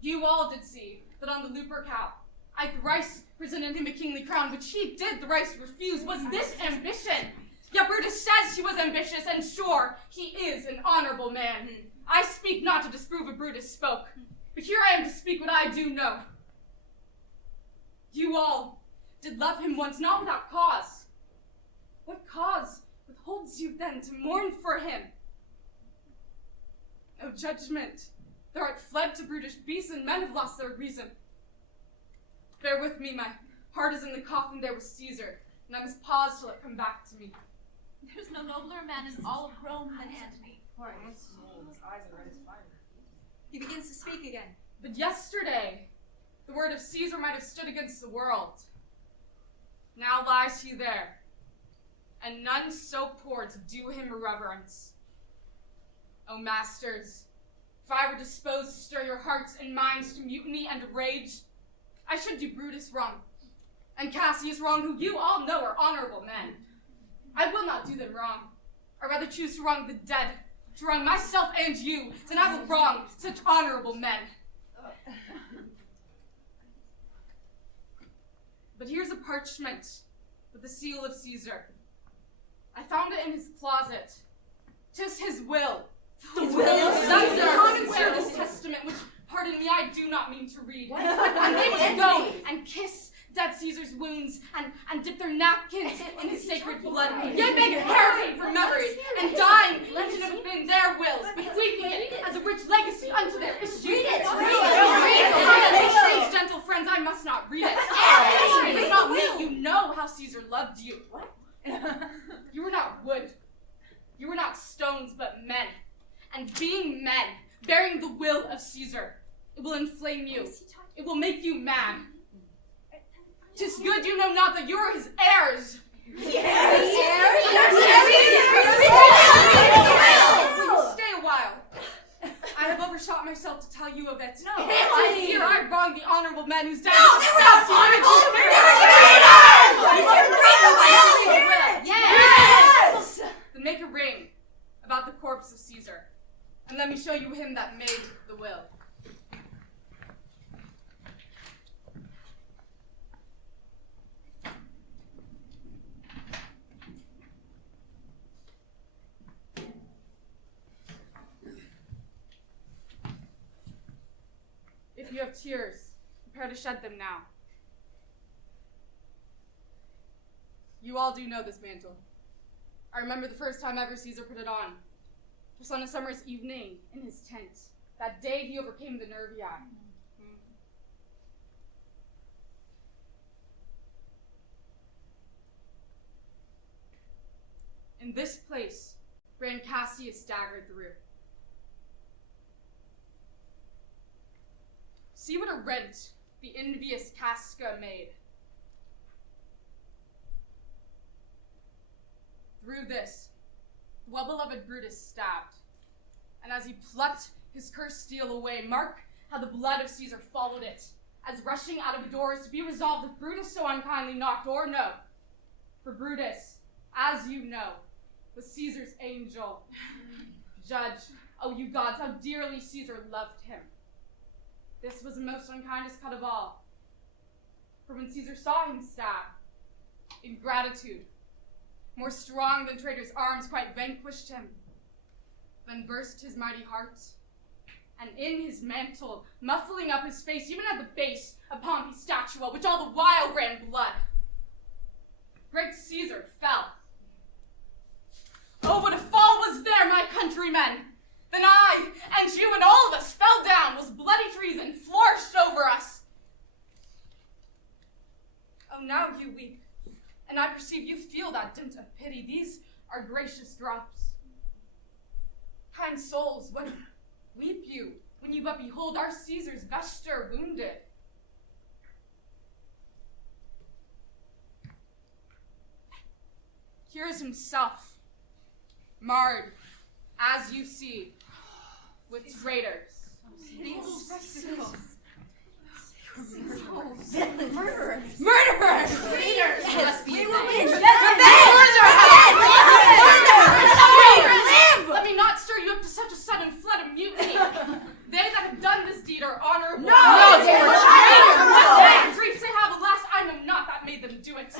You all did see that on the Lupercal I thrice presented him a kingly crown, which he did thrice refuse. Was this ambition? Yet Brutus says he was ambitious, and sure, he is an honorable man. I speak not to disprove what Brutus spoke, but here I am to speak what I do know. You all did love him once, not without cause. What cause withholds you then to mourn for him? No judgment. Thou art fled to brutish beasts, and men have lost their reason. Bear with me, my heart is in the coffin there with Caesar, and I must pause till it come back to me. There's no nobler man in all of Rome than Antony. He begins to speak again. But yesterday, the word of Caesar might have stood against the world. Now lies he there, and none so poor to do him reverence. O masters, if I were disposed to stir your hearts and minds to mutiny and rage, I should do Brutus wrong, and Cassius wrong, who you all know are honorable men. I will not do them wrong. I'd rather choose to wrong the dead, to wrong myself and you, than I will wrong such honorable men. But here's a parchment with the seal of Caesar. I found it in his closet. 'Tis his will. The will of Caesar? Common service testament, which, pardon me, I do not mean to read. And they must go and kiss dead Caesar's wounds and dip their napkins in his sacred blood, yet make a paraffin for memory, and dying, legend it within their wills, bequeathing it as a rich legacy unto their issue. Read it! Please, gentle friends, I must not read it. It is not me. You know how Caesar loved you. You were not wood. You were not stones, but men. And being men, bearing the will of Caesar, it will inflame you. It will make you mad. 'Tis good you know not that you are his heirs. Please stay a while. I have overshot myself to tell you of it. No, here I wrong the honorable men whose death is they were not honorable! They were traitors! Yes! Then make a ring about the corpse of Caesar, and let me show you him that made the will. you have tears, prepare to shed them now. You all do know this mantle. I remember the first time ever Caesar put it on. It was on a summer's evening in his tent. That day he overcame the Nervii. In this place, Brand Cassius staggered through. See what a rent the envious Casca made. Through this, the well-beloved Brutus stabbed, and as he plucked his cursed steel away, mark how the blood of Caesar followed it, as rushing out of the doors to be resolved if Brutus so unkindly knocked or no. For Brutus, as you know, was Caesar's angel. Judge, oh you gods, how dearly Caesar loved him. This was the most unkindest cut of all. For when Caesar saw him stab, ingratitude, more strong than traitor's arms, quite vanquished him, then burst his mighty heart, and in his mantle, muffling up his face, even at the base of Pompey's statue, which all the while ran blood, great Caesar fell. Oh, what a fall was there, my countrymen! Then I, and you, and all of us fell down, was bloody treason flourished over us. Oh, now you weep, and I perceive you feel that dint of pity. These are gracious drops. Kind souls, what weep you when you but behold our Caesar's vesture wounded? Here is himself, marred, as you see, with traitors. These spectacles. Murderers! Murderers! Traitors! Must be Let me not stir you up to such a sudden flood of mutiny. They that have done this deed are honorable. No, they are traitors! Griefs they have, alas, I know not that made them do it.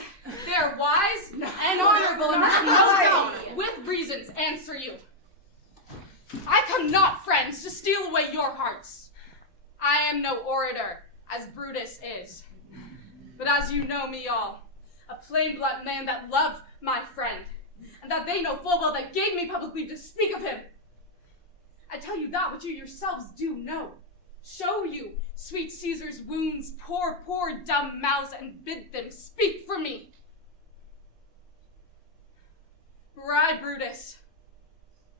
They are wise and honorable, and must now, with reasons, answer you. I come not, friends, to steal away your hearts. I am no orator, as Brutus is. But as you know me all, a plain-blunt man that loved my friend, and that they know full well that gave me public leave to speak of him. I tell you that which you yourselves do know. Show you, sweet Caesar's wounds, poor dumb mouths, and bid them speak for me. Were I Brutus,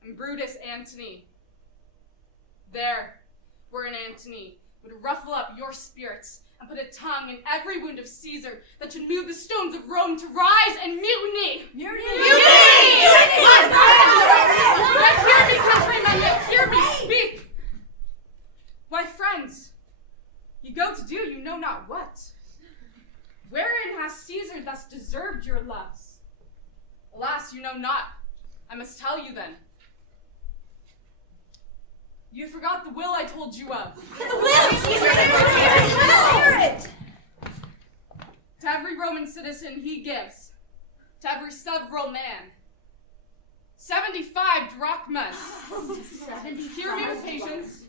and Brutus Antony, there were an Antony would ruffle up your spirits and put a tongue in every wound of Caesar that should move the stones of Rome to rise and mutiny. Mutiny! Yet hear me, countrymen, yet hear me speak. Why, friends, you go to do you know not what. Wherein has Caesar thus deserved your loves? Alas, you know not. I must tell you then. You forgot the will I told you of. The will! Caesar! Hear it! To every Roman citizen he gives, to every several man, 75 drachmas. 75? Hear me with patience.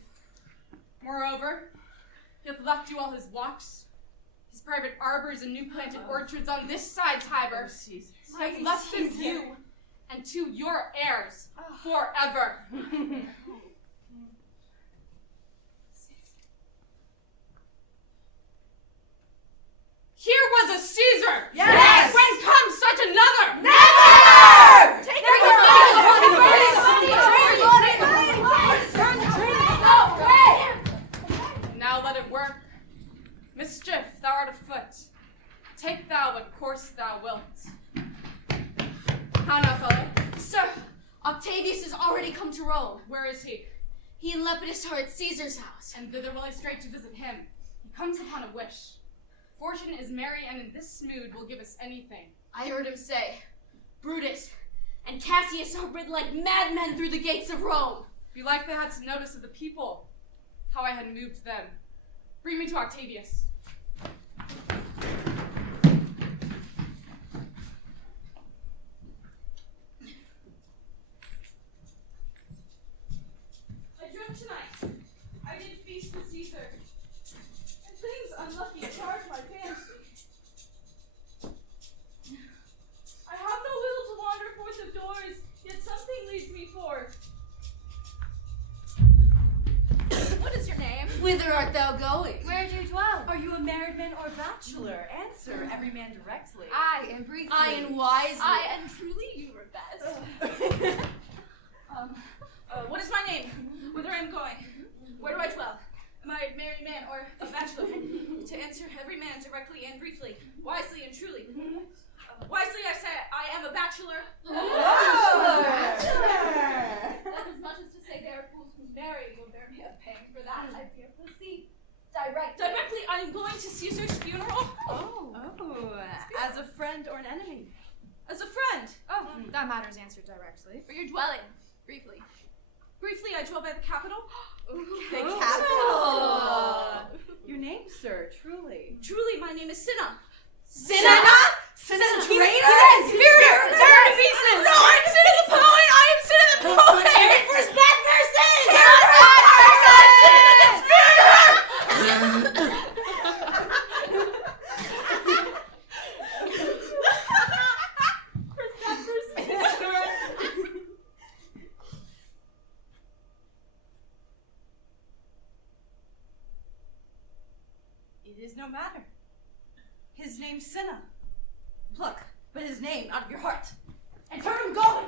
Moreover, he hath left you all his walks, his private arbors and new planted orchards on this side Tiber. He hath left them to you and to your heirs forever. Here was a Caesar! Yes! When comes such another? Never! Take Now let it work. Mischief, thou art afoot. Take thou what course thou wilt. How now, fellow? Sir, Octavius has already come to Rome. Where is he? He and Lepidus are at Caesar's house. And thither will I straight to visit him. He comes upon a wish. Fortune is merry, and in this mood will give us anything. I heard him say, Brutus and Cassius are rid like madmen through the gates of Rome. Belike they had some notice of the people, how I had moved them. Bring me to Octavius. I dreamt tonight. I did feast with Caesar. Whither art thou going? Where do you dwell? Are you a married man or bachelor? Answer, every man directly. I am briefly. I and wisely. I and truly you were best. What is my name? Whither I am going? Where do I dwell? Am I a married man or a bachelor? To answer every man directly and briefly, wisely and truly. Wisely I say I am a bachelor. Bachelor! That's as much as to say there are fools who marry will bear me a pang for that. I fear proceed. Directly I am going to Caesar's funeral. Oh, as a friend or an enemy? As a friend. Oh, that matter is answered directly. For your dwelling, briefly. Briefly, I dwell by the capital. The capital! Your name, sir, truly. Truly, my name is Cinna. Cinna? Cinna the traitor? He's inferior! Tear to pieces! No, I'm Cinna the poet! I am Cinna the poet! Tear it for his bad person! Tear it for his bad person! Cinna the inferior! It is no matter. His name's Cinna. Pluck, but his name out of your heart. And turn him going!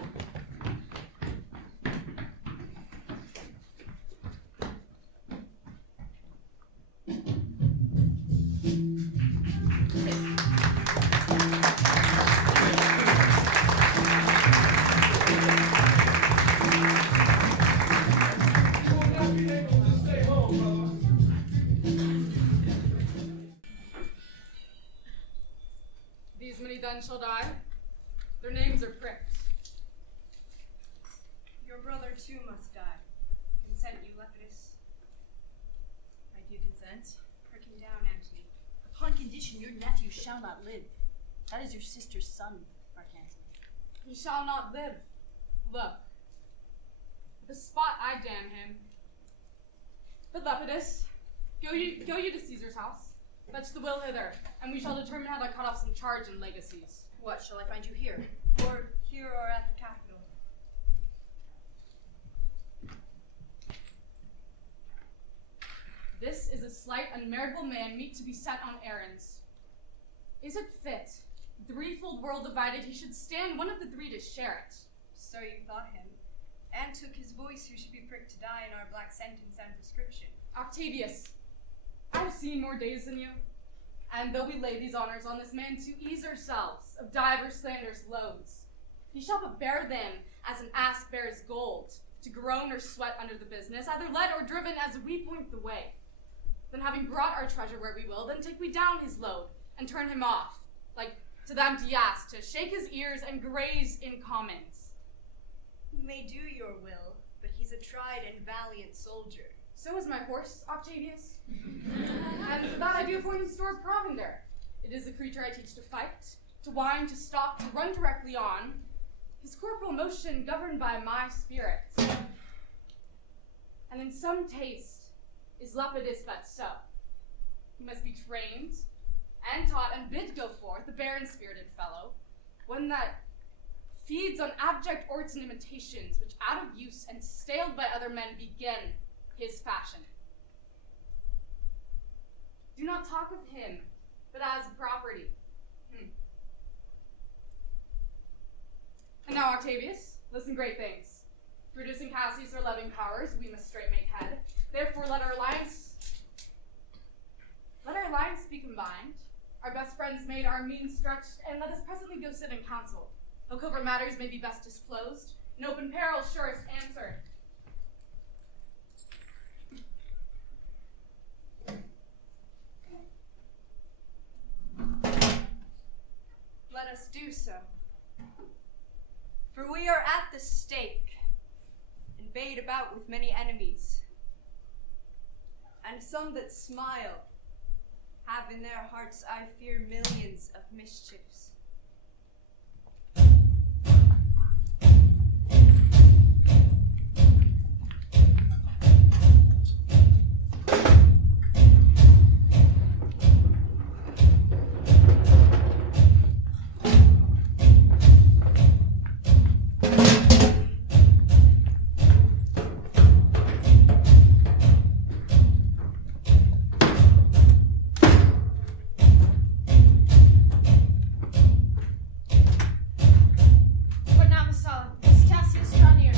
These many then shall die. Their names are pricked. Your brother too must die. Consent you, Lepidus. I do consent. Prick him down, Antony. Upon condition your nephew shall not live. That is your sister's son, Mark Antony. He shall not live. Look. The spot I damn him. But Lepidus, go you to Caesar's house. Fetch the will hither, and we shall determine how to cut off some charge and legacies. What, shall I find you here? Or here or at the capital. This is a slight, unmarriageable man meet to be sent on errands. Is it fit, the threefold world divided, he should stand one of the three to share it? So you thought him, and took his voice who should be pricked to die in our black sentence and prescription. Octavius, I have seen more days than you, and though we lay these honors on this man to ease ourselves of divers slanderous loads, he shall but bear them as an ass bears gold, to groan or sweat under the business, either led or driven as we point the way. Then having brought our treasure where we will, then take we down his load, and turn him off, like to them to Yas, to shake his ears and graze in commons. You may do your will, but he's a tried and valiant soldier. So is my horse, Octavius. And for that I do appoint in store of provender. It is a creature I teach to fight, to wind, to stalk, to run directly on, his corporal motion governed by my spirit. And in some taste is Lepidus but so. He must be trained and taught and bid go forth, a barren-spirited fellow, one that feeds on abject orts and imitations, which out of use and staled by other men begin his fashion. Do not talk of him, but as property. And now, Octavius, listen great things. Producing Cassius or loving powers, we must straight make head. Therefore let our alliance be combined. Our best friends made, our means stretched, and let us presently go sit in council. Though covert matters may be best disclosed, in open peril surest answered. Let us do so. For we are at the stake, and bade about with many enemies. And some that smile have in their hearts, I fear, millions of mischiefs. Is Cassius draw near?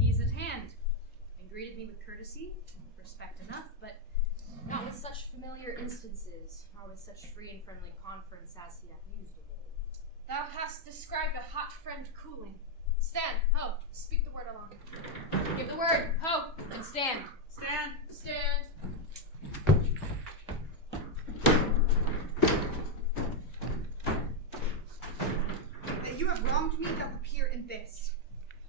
He is at hand, and greeted me with courtesy, respect enough, but not with such familiar instances, or with such free and friendly conference as he hath used of old. Thou hast described a hot friend cooling. Stand, ho, speak the word along. Give the word, ho, and stand. Stand. Stand. That you have wronged me doth appear in this.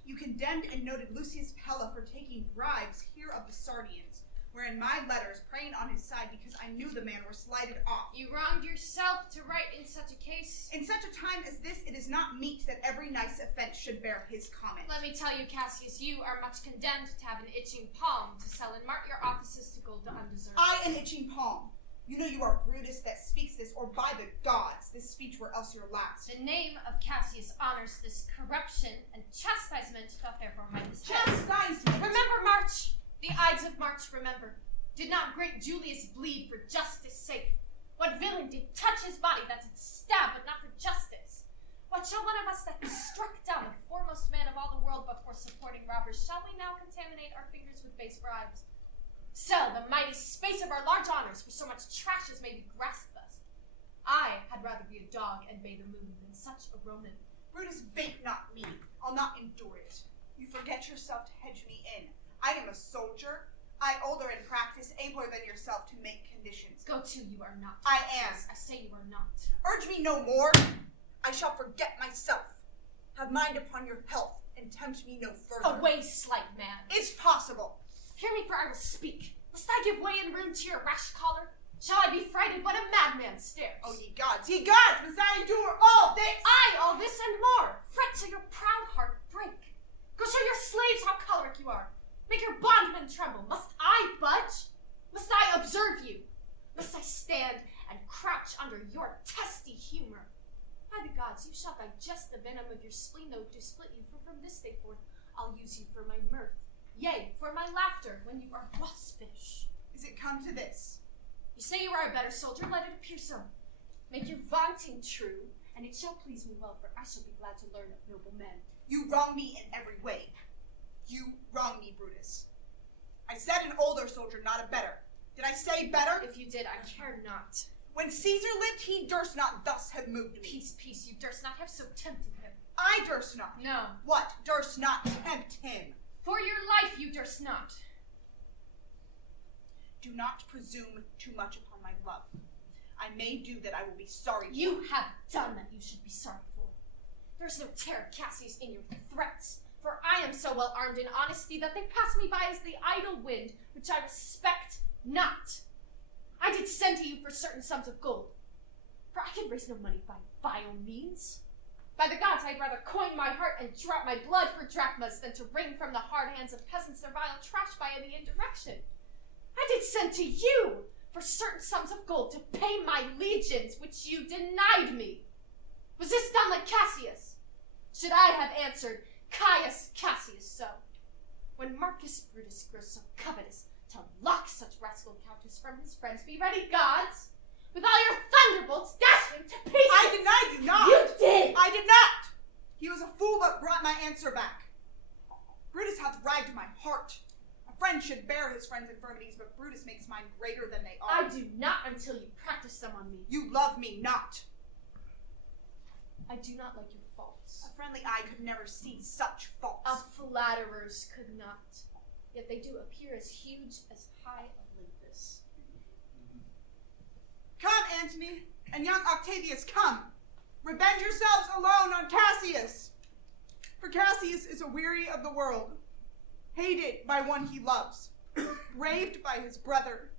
You condemned and noted Lucius Pella for taking bribes here of the Sardians, wherein my letters praying on his side because I knew the man were slighted off. You wronged yourself to write in such a case. In such a time as this, it is not meet that every nice offense should bear his comment. Let me tell you, Cassius, you are much condemned to have an itching palm to sell and mark your offices to gold to undeserved. I an itching palm. You know you are Brutus that speaks this, or by the gods, this speech were else your last. The name of Cassius honors this corruption, and chastisement doth therefore mind his head. Chastisement! Remember March! The Ides of March remember. Did not great Julius bleed for justice' sake? What villain did touch his body that did stab, but not for justice? What shall one of us that struck down the foremost man of all the world before supporting robbers, shall we now contaminate our fingers with base bribes? Sell the mighty space of our large honors for so much trash as may be grasped us. I had rather be a dog and bay the moon than such a Roman. Brutus, bait not me. I'll not endure it. You forget yourself to hedge me in. I am a soldier. I older in practice, abler than yourself to make conditions. Go to, you are not. I am. I say you are not. Urge me no more. I shall forget myself. Have mind upon your health, and tempt me no further. Away, slight man. It's possible. Hear me, for I will speak. Must I give way in room to your rash choler? Shall I be frighted when a madman stares? Oh, ye gods, must I endure all this? Aye, all this and more. Fret till your proud heart break. Go show your slaves how choleric you are. Make your bondmen tremble. Must I budge? Must I observe you? Must I stand and crouch under your testy humor? By the gods, you shall digest the venom of your spleen, though to split you, for from this day forth I'll use you for my mirth. Yea, for my laughter when you are waspish. Is it come to this? You say you are a better soldier, let it appear so. Make your vaunting true, and it shall please me well, for I shall be glad to learn of noble men. You wrong me in every way. You wrong me, Brutus. I said an older soldier, not a better. Did I say better? If you did, I care not. When Caesar lived, he durst not thus have moved me. Peace, peace, you durst not have so tempted him. I durst not. No. What? Durst not tempt him. For your life you durst not. Do not presume too much upon my love. I may do that I will be sorry for. You have done that you should be sorry for. There is no terror, Cassius, in your threats, for I am so well armed in honesty that they pass me by as the idle wind, which I respect not. I did send to you for certain sums of gold, for I can raise no money by vile means. By the gods, I'd rather coin my heart and drop my blood for drachmas than to wring from the hard hands of peasants their vile trash by any indirection. I did send to you for certain sums of gold to pay my legions, which you denied me. Was this done like Cassius? Should I have answered Caius Cassius so? When Marcus Brutus grows so covetous to lock such rascal countess from his friends, be ready, gods! With all your thunderbolts, dash him to pieces! I denied you not! You did! I did not! He was a fool, but brought my answer back. Brutus hath rived my heart. A friend should bear his friend's infirmities, but Brutus makes mine greater than they are. I do not until you practice them on me. You love me not. I do not like your faults. A friendly eye could never see such faults. Flatterers could not. Yet they do appear as huge as high Olympus. Come, Antony, and young Octavius, come. Revenge yourselves alone on Cassius. For Cassius is aweary of the world, hated by one he loves, braved by his brother,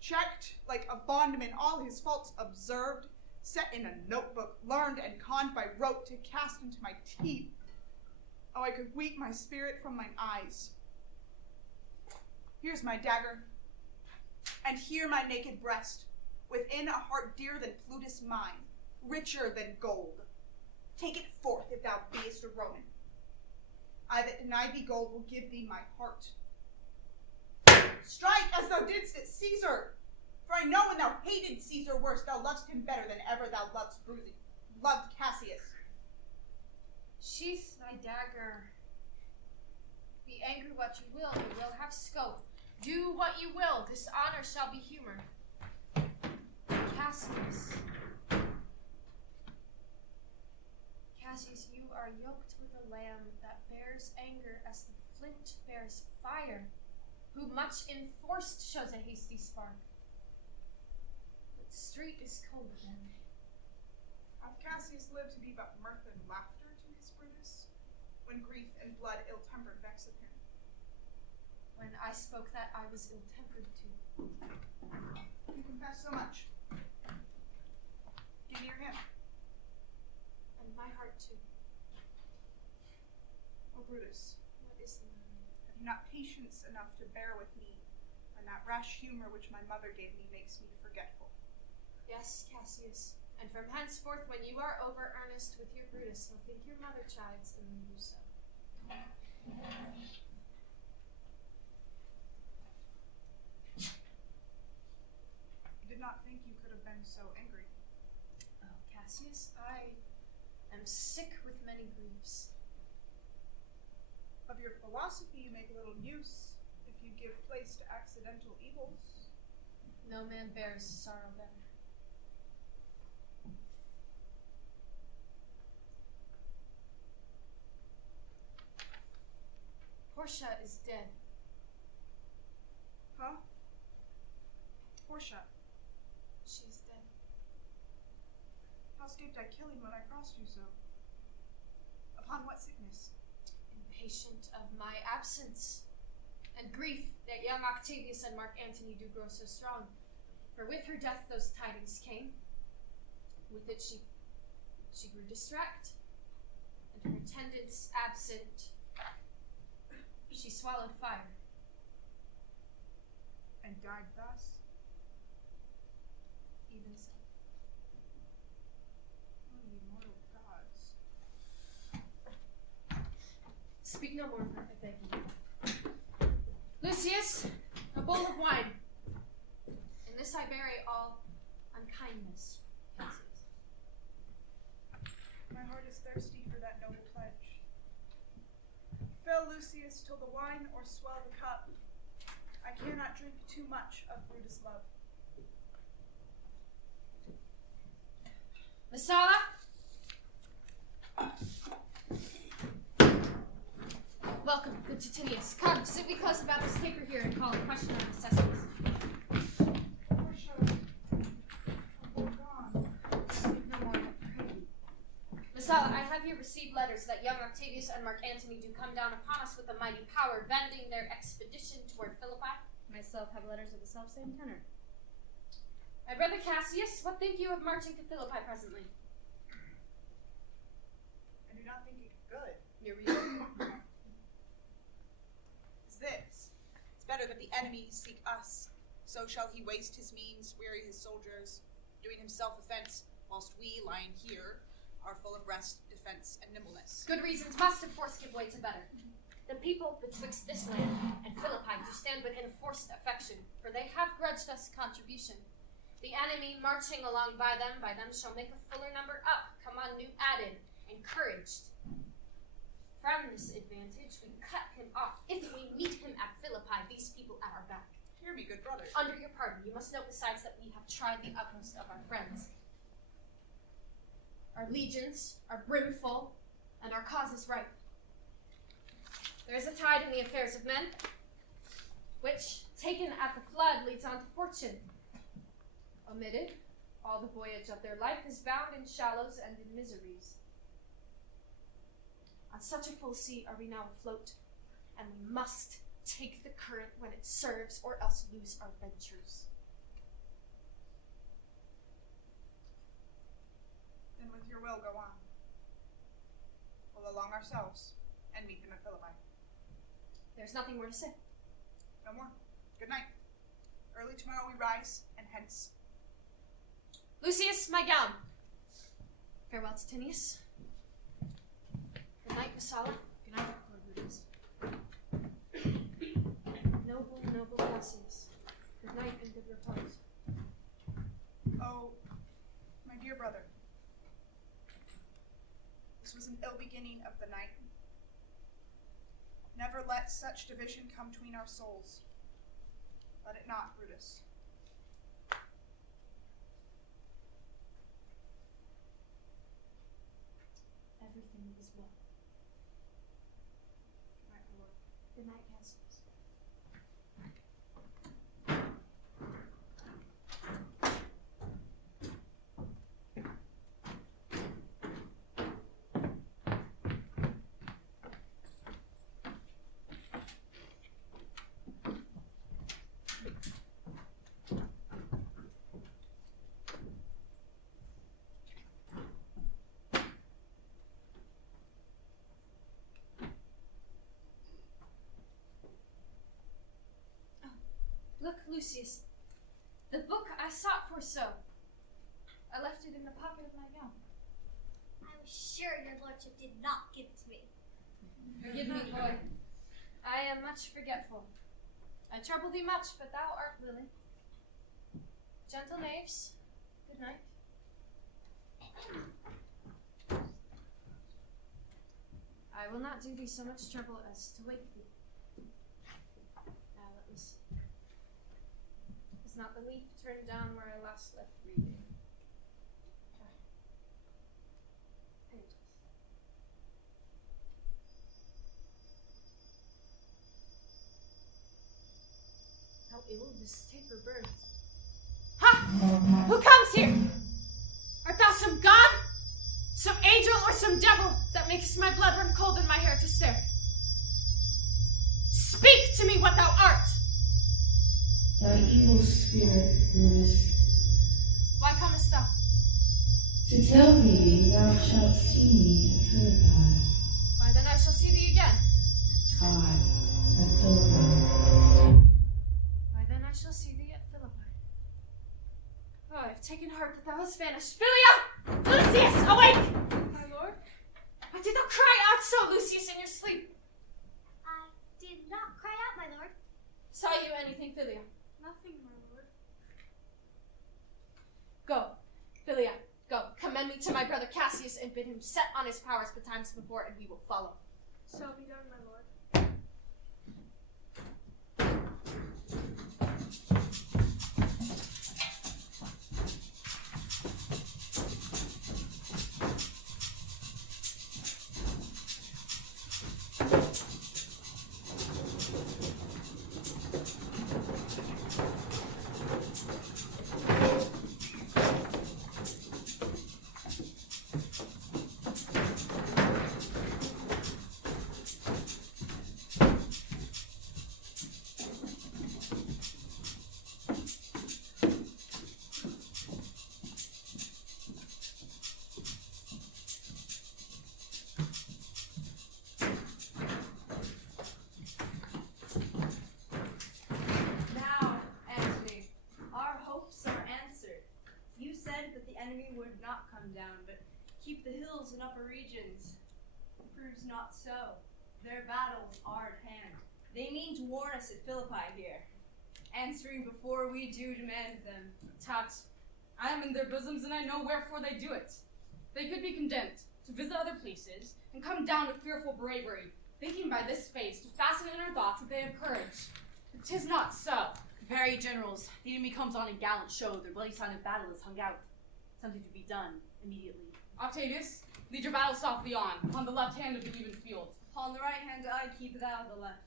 checked like a bondman, all his faults observed, set in a notebook, learned and conned by rote to cast into my teeth. Oh, I could weep my spirit from mine eyes. Here's my dagger, and here my naked breast, within a heart dearer than Plutus mine, richer than gold. Take it forth if thou beest a Roman. I that deny thee gold will give thee my heart. Strike as thou didst at Caesar, for I know when thou hated Caesar worse, thou lovest him better than ever thou loved Cassius. Sheath thy dagger. Be angry what you will, it will have scope. Do what you will, dishonor shall be humor. Cassius. Cassius, you are yoked with a lamb that bears anger as the flint bears fire, who much enforced shows a hasty spark. But the street is cold again. Hath Cassius lived to be but mirth and laughter to his Brutus, when grief and blood ill-tempered vexeth him? When I spoke that, I was ill-tempered too. You confess so much. Give me your hand. And my heart too. O Brutus, What is the matter? have you not patience enough to bear with me, when that rash humor which my mother gave me makes me forgetful? Yes, Cassius. And from henceforth, when you are over earnest with your Brutus, you'll think your mother chides and leave you so. You did not think you could have been so angry. Oh, Cassius, I am sick with many griefs. Of your philosophy you make little use, if you give place to accidental evils. No man bears sorrow better. Portia is dead. Huh? Portia, She is dead. how escaped I killing when I crossed you so? Upon what sickness? Impatient of my absence, and grief that young Octavius and Mark Antony do grow so strong. For with her death those tidings came. With it she grew distract, and her attendants absent, she swallowed fire. And died thus? Even so. Oh, ye mortal gods. Speak no more of her, I beg you. Lucius, a bowl of wine. In this I bury all unkindness. Cassius. My heart is thirsty for that noble pledge. Fill, Lucius, till the wine or swell the cup. I cannot drink too much of Brutus' love. Messala? Welcome, good Titinius. Come, sit me close about this paper here and call in question our necessities. Portia, we're gone. Speak no more, I pray you. Messala, I have here received letters that young Octavius and Mark Antony do come down upon us with a mighty power, bending their expedition toward Philippi. Myself have letters of the self-same tenor. My brother Cassius, what think you of marching to Philippi presently? I do not think it good. Your reason? Is this. It's better that the enemies seek us. So shall he waste his means, weary his soldiers, doing himself offense, whilst we, lying here, are full of rest, defense, and nimbleness. Good reasons must of force give way to better. The people betwixt this land and Philippi do stand but in forced affection, for they have grudged us contribution. The enemy marching along by them shall make a fuller number up, come on new added, encouraged. From this advantage we cut him off. If we meet him at Philippi, these people at our back. Hear me, good brother. Under your pardon, you must know besides that we have tried the utmost of our friends. Our legions are brimful, and our cause is ripe. There is a tide in the affairs of men, which, taken at the flood, leads on to fortune. Omitted, all the voyage of their life is bound in shallows and in miseries. On such a full sea are we now afloat, and we must take the current when it serves, or else lose our ventures. Then with your will, go on. We'll along ourselves, and meet them at Philippi. There's nothing more to say. No more. Good night. Early tomorrow we rise, and hence. Lucius, my gown. Farewell, Titinius. Good night, Messala. Good night, Lord Brutus. Noble Cassius. Good night and good repose. Oh, my dear brother. This was an ill beginning of the night. Never let such division come between our souls. Let it not, Brutus. Everything is well. Good night, my lord. Good night, Cassius. Look, Lucius, the book I sought for so. I left it in the pocket of my gown. I was sure your lordship did not give it to me. Forgive me, boy. I am much forgetful. I trouble thee much, but thou art willing. Gentle knaves, good night. I will not do thee so much trouble as to wake thee. Now let me see. Is not the leaf turned down where I last left reading? Pages. How ill this taper burns. Ha! Who comes here? Art thou some god? Some angel or some devil that makes my blood run cold and my hair to stare? Speak to me what thou art! Thy evil spirit, Brutus, Why comest thou? to tell thee thou shalt see me at Philippi. Why then I shall see thee again. Aye, at Philippi. Why then I shall see thee at Philippi. Oh, I have taken heart that thou hast vanished. Philia! Lucius, awake! My lord? Why did thou cry out so, Lucius, in your sleep? I did not cry out, my lord. Saw you anything, Philia? Nothing, my lord. Go, Philia, go. Commend me to my brother Cassius and bid him set on his powers betimes before, and we will follow. Shall be done, my lord. Now, Antony, our hopes are answered. You said that the enemy would not come down, but keep the hills and upper regions. Proves not so. Their battles are at hand. They mean to warn us at Philippi here, answering before we do demand them. Tat, I am in their bosoms and I know wherefore they do it. They could be condemned to visit other places and come down with fearful bravery, thinking by this face to fasten in our thoughts that they have courage. But 'tis not so. Very generals, the enemy comes on in gallant show, their bloody sign of battle is hung out. Something to be done immediately. Octavius, lead your battle softly on the left hand of the even field. Upon the right hand I keep thou the left.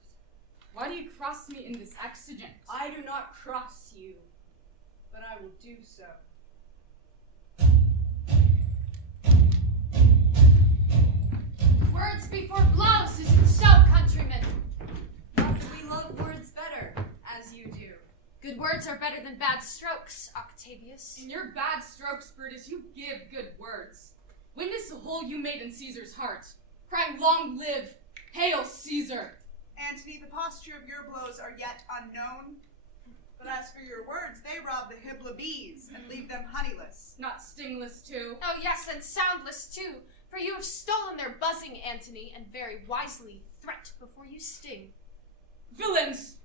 Why do you cross me in this exigent? I do not cross you, but I will do so. Words before blows, is it so, countrymen? Not that we love words better, as you do. Good words are better than bad strokes, Octavius. In your bad strokes, Brutus, you give good words. Witness the hole you made in Caesar's heart, crying, "Long live, hail Caesar!" Antony, the posture of your blows are yet unknown. But as for your words, they rob the Hybla bees and leave them honeyless. Not stingless, too. Oh yes, and soundless too, for you have stolen their buzzing, Antony, and very wisely threat before you sting. Villains!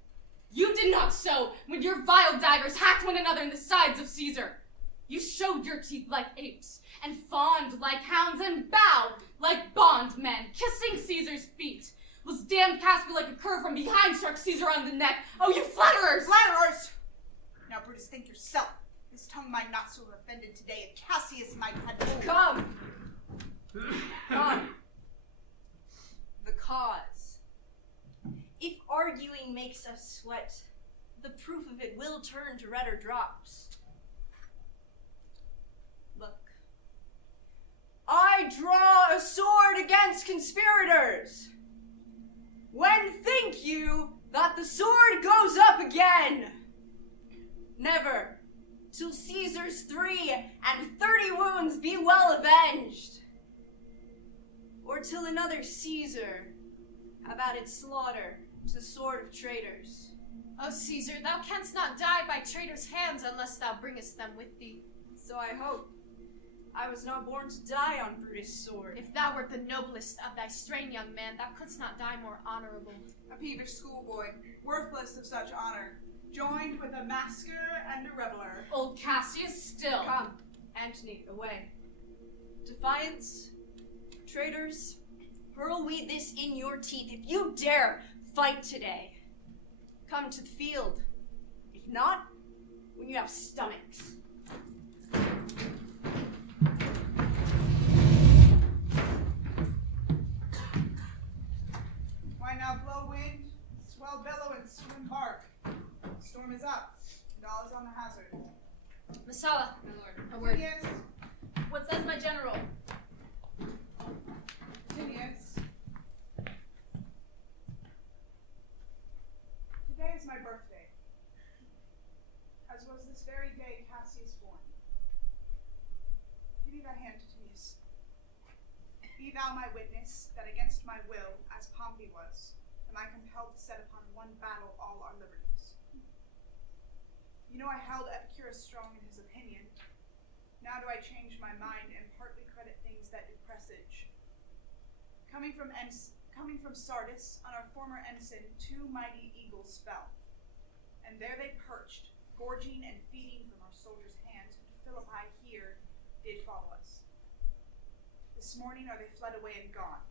You did not so when your vile daggers hacked one another in the sides of Caesar. You showed your teeth like apes, and fawned like hounds, and bowed like bondmen, kissing Caesar's feet. Was damned cast you like a cur from behind, struck Caesar on the neck. Oh, you flatterers! Flatterers! Now, Brutus, think yourself. This tongue might not so have offended today if Cassius might have had more. Come! Come. The cause. If arguing makes us sweat, the proof of it will turn to redder drops. Look. I draw a sword against conspirators. When think you that the sword goes up again? Never, till Caesar's 330 wounds be well avenged, or till another Caesar have added slaughter to the sword of traitors. O Caesar, thou canst not die by traitors' hands unless thou bringest them with thee. So I hope. I was not born to die on Brutus' sword. If thou wert the noblest of thy strain, young man, thou couldst not die more honorable. A peevish schoolboy, worthless of such honor, joined with a masker and a reveler. Old Cassius still. Come, Antony, away. Defiance, traitors, hurl we this in your teeth if you dare fight today. Come to the field. If not, when you have stomachs. Why now blow wind, swell billow, and swim bark? The storm is up, and all is on the hazard. Messala, my lord, a word. Tinius, What says my general? Tinius. Today is my birthday, as was this very day Cassius born. Give me thy hand, Tinius. Be thou my witness that against my will, as Pompey was, am I compelled to set upon one battle all our liberties. You know I held Epicurus strong in his opinion. Now do I change my mind and partly credit things that do presage. Coming from Sardis, on our former ensign, 2 mighty eagles fell, and there they perched, gorging and feeding from our soldiers' hands, who to Philippi here did follow us. This morning are they fled away and gone,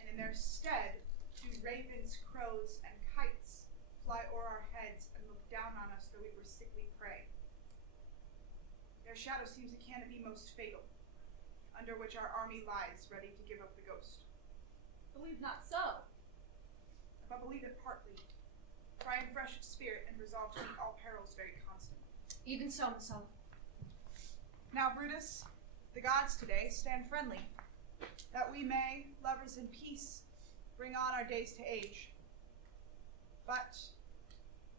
and in their stead do ravens, crows, and kites fly o'er our heads and look down on us though we were sickly prey. Their shadow seems a canopy most fatal, under which our army lies ready to give up the ghost. Believe not so. But believe it partly, for I am fresh of spirit and resolved to meet all perils very constantly. Even so, Messala. Now, Brutus, the gods today stand friendly, that we may, lovers in peace, bring on our days to age. But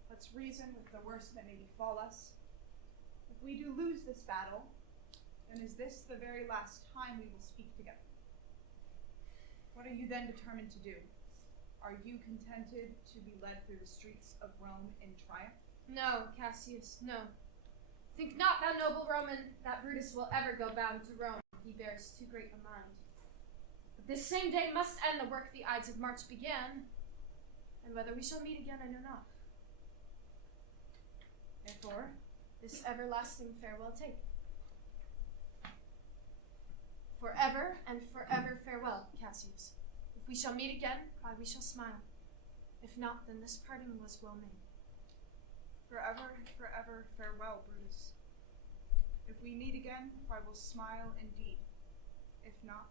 let's reason with the worst that may befall us. If we do lose this battle, then is this the very last time we will speak together? What are you then determined to do? Are you contented to be led through the streets of Rome in triumph? No, Cassius, no. Think not, thou noble Roman, that Brutus will ever go bound to Rome. He bears too great a mind. But this same day must end the work the Ides of March began, and whether we shall meet again I know not. Therefore, this everlasting farewell take. Forever and forever farewell, Cassius. If we shall meet again, why we shall smile. If not, then this parting was well made. Forever and forever farewell, Brutus. If we meet again, why we'll smile indeed. If not,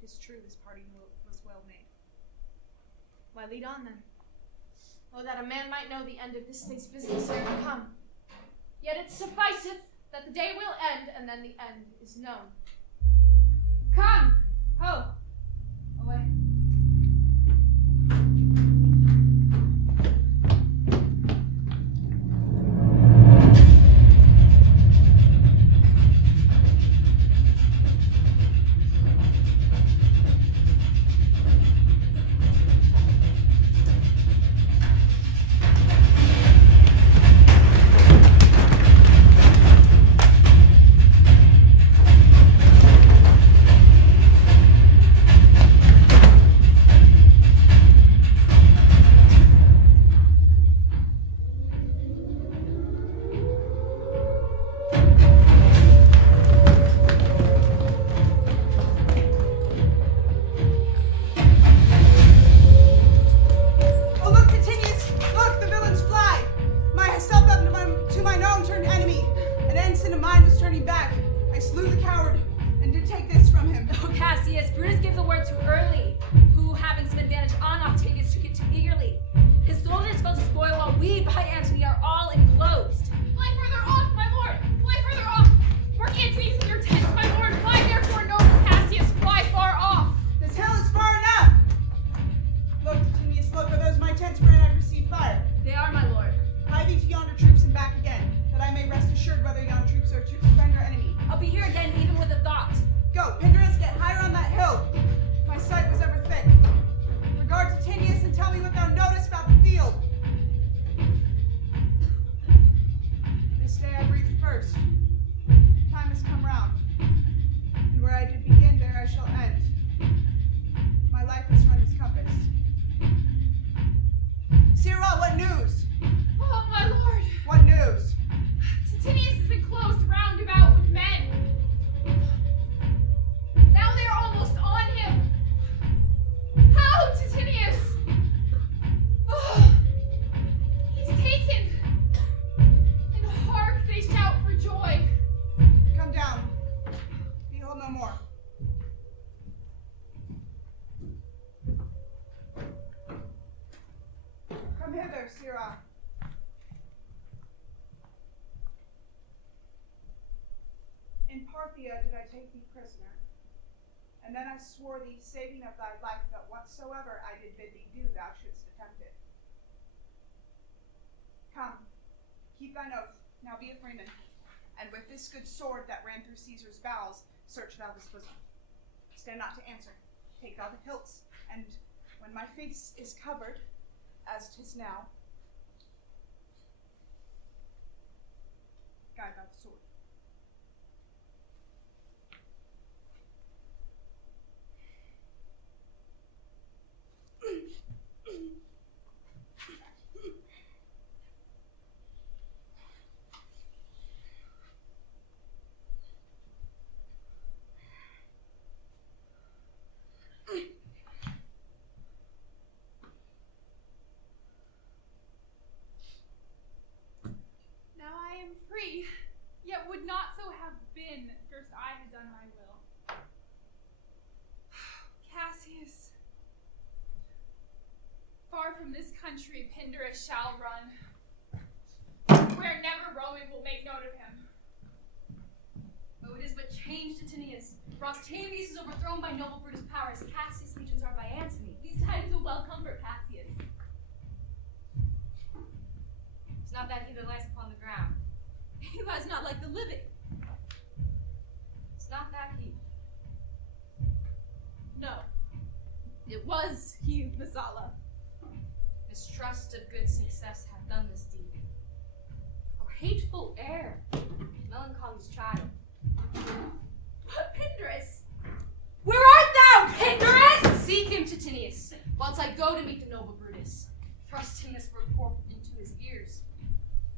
'tis true this parting was well made. Why, lead on then. Oh, that a man might know the end of this day's business ere to come. Yet it sufficeth that the day will end, and then the end is known. Come! Ho! Away. tents wherein I received fire. They are, my lord. Hie thee to yonder troops and back again, that I may rest assured whether yon troops are friend or enemy. I'll be here again even with a thought. Go, Pinderus, get higher on that hill. My sight was ever thick. Regard to Tinius and tell me what thou knowest about the field. This day I breathed first. Time has come round. And where I did begin, there I shall end. My life has run its compass. Sirrah, what news? Oh, my lord! What news? Titinius is enclosed round about with men. Now they are almost on him. How, Titinius? Oh, he's taken. And hark, they shout for joy. Come down. Behold no more. Come hither, Sirrah. In Parthia did I take thee prisoner, and then I swore thee, saving of thy life, that whatsoever I did bid thee do, thou shouldst attempt it. Come, keep thine oath, now be a freeman, and with this good sword that ran through Caesar's bowels, search thou this bosom. Stand not to answer, take thou the hilts, and when my face is covered, as 'tis now, guide thou the sword. Now I am free, yet would not so have been, durst I had done my will. Cassius, far from this country Pinderus shall run, where never Roman will make note of him. Oh, it is but change to Tinius. For Octavius is overthrown by noble Brutus' power, as Cassius' legions are by Antony. These tidings will well comfort Cassius. It's not that he that lies upon the ground. He lies not like the living. It's not that he. No. It was he, Messala. Mistrust of good success hath done this deed. O hateful heir, melancholy's child. Pinderus! Where art thou, Pinderus? Seek him, Titinius, whilst I go to meet the noble Brutus. Thrusting this report into his ears.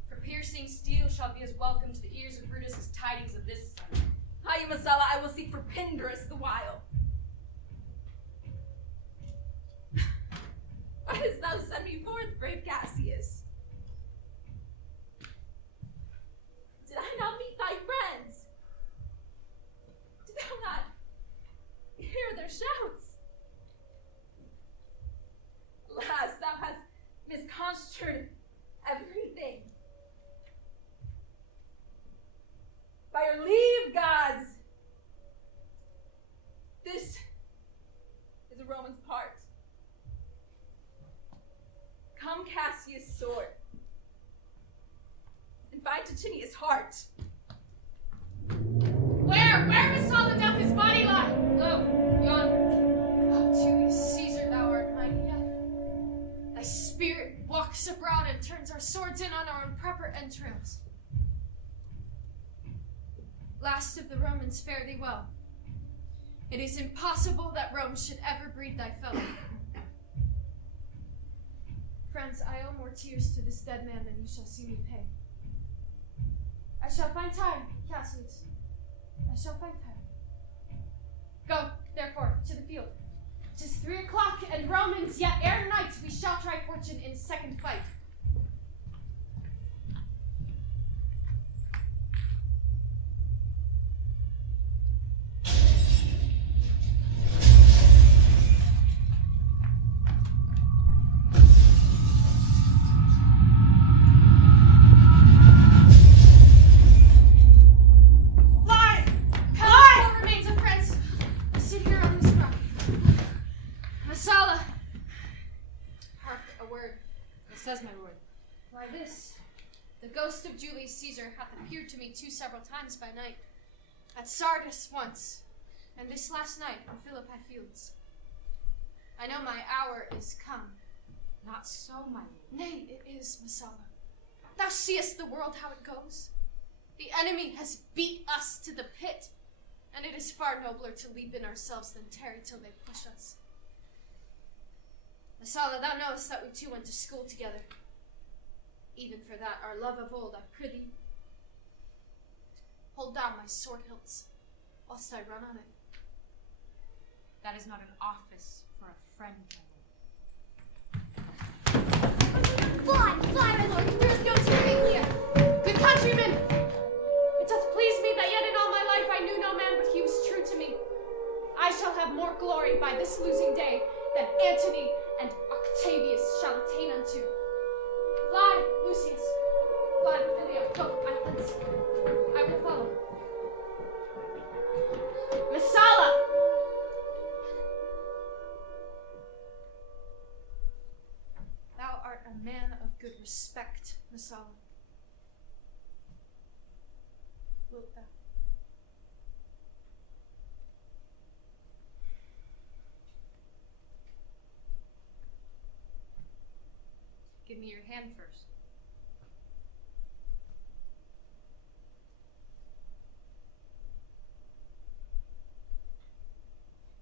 For piercing steel shall be as welcome to the ears of Brutus as tidings of this son. Hi, Messala, I will seek for Pinderus the while. Why dost thou send me forth, brave Cassius? Did I not meet thy friends? Did thou not hear their shouts? Alas, thou hast misconstrued everything. By your leave, gods, this is a Roman's part. Come, Cassius' sword, and find Titinius' heart. Where Messala doth his body lie? Lo, yonder. Oh, Julius Caesar, thou art mighty yet. Thy spirit walks abroad and turns our swords in on our improper entrails. Last of the Romans, fare thee well. It is impossible that Rome should ever breed thy fellow. Friends, I owe more tears to this dead man than you shall see me pay. I shall find time, Cassius. I shall find time. Go, therefore, to the field. 'Tis 3 o'clock, and Romans, yet ere night we shall try fortune in second fight. Says my lord. Why this? The ghost of Julius Caesar hath appeared to me several times by night. At Sardis once, and this last night in Philippi fields. I know my hour is come. Not so, my lord. Nay, it is, Messala. Thou seest the world how it goes. The enemy has beat us to the pit, and it is far nobler to leap in ourselves than tarry till they push us. Messala, thou knowest that we two went to school together. Even for that, our love of old, I prithee, hold down my sword hilts, whilst I run on it. That is not an office for a friend, Fly, my lord, there is no tyranny here. Good countrymen, it doth please me that yet in all my life I knew no man but he was true to me. I shall have more glory by this losing day than Antony and Octavius shall attain unto. Fly, Lucius. Fly, Papilio. Go, my prince. I will follow. Messala! Thou art a man of good respect, Messala. Wilt thou? Give me your hand first.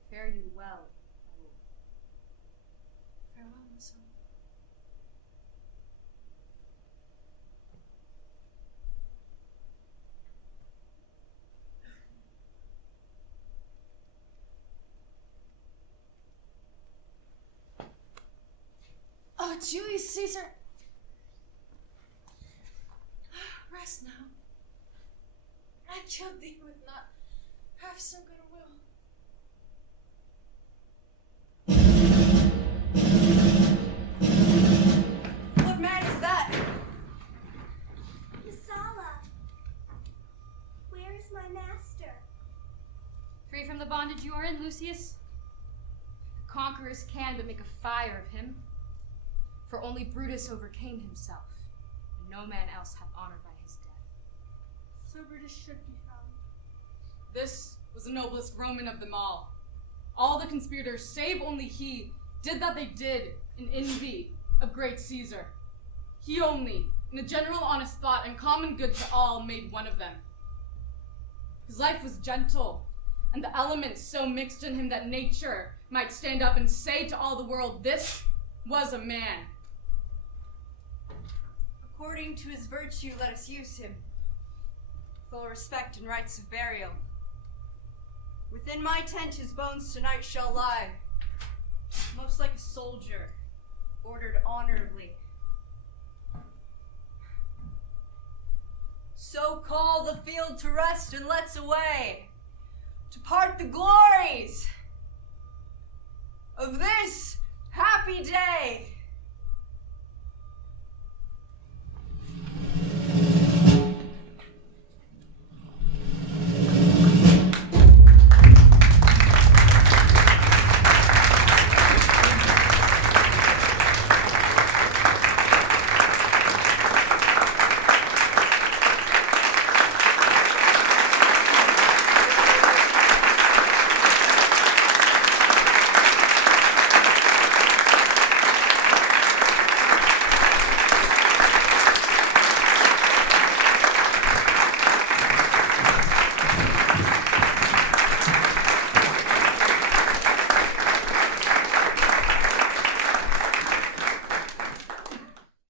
Fare you well, my lord. Farewell, Messala. Oh, Julius Caesar! Rest now. I killed thee with not half so good a will. What man is that? Messala, where is my master? Free from the bondage you are in, Lucius? The conquerors can but make a fire of him. For only Brutus overcame himself, and no man else hath honor by his death. So Brutus should be found. This was the noblest Roman of them all. All the conspirators, save only he, did that they did in envy of great Caesar. He only, in a general honest thought and common good to all, made one of them. His life was gentle, and the elements so mixed in him that nature might stand up and say to all the world, this was a man. According to his virtue, let us use him. Full respect and rites of burial. Within my tent his bones tonight shall lie, most like a soldier, ordered honorably. So call the field to rest and let's away, to part the glories of this happy day.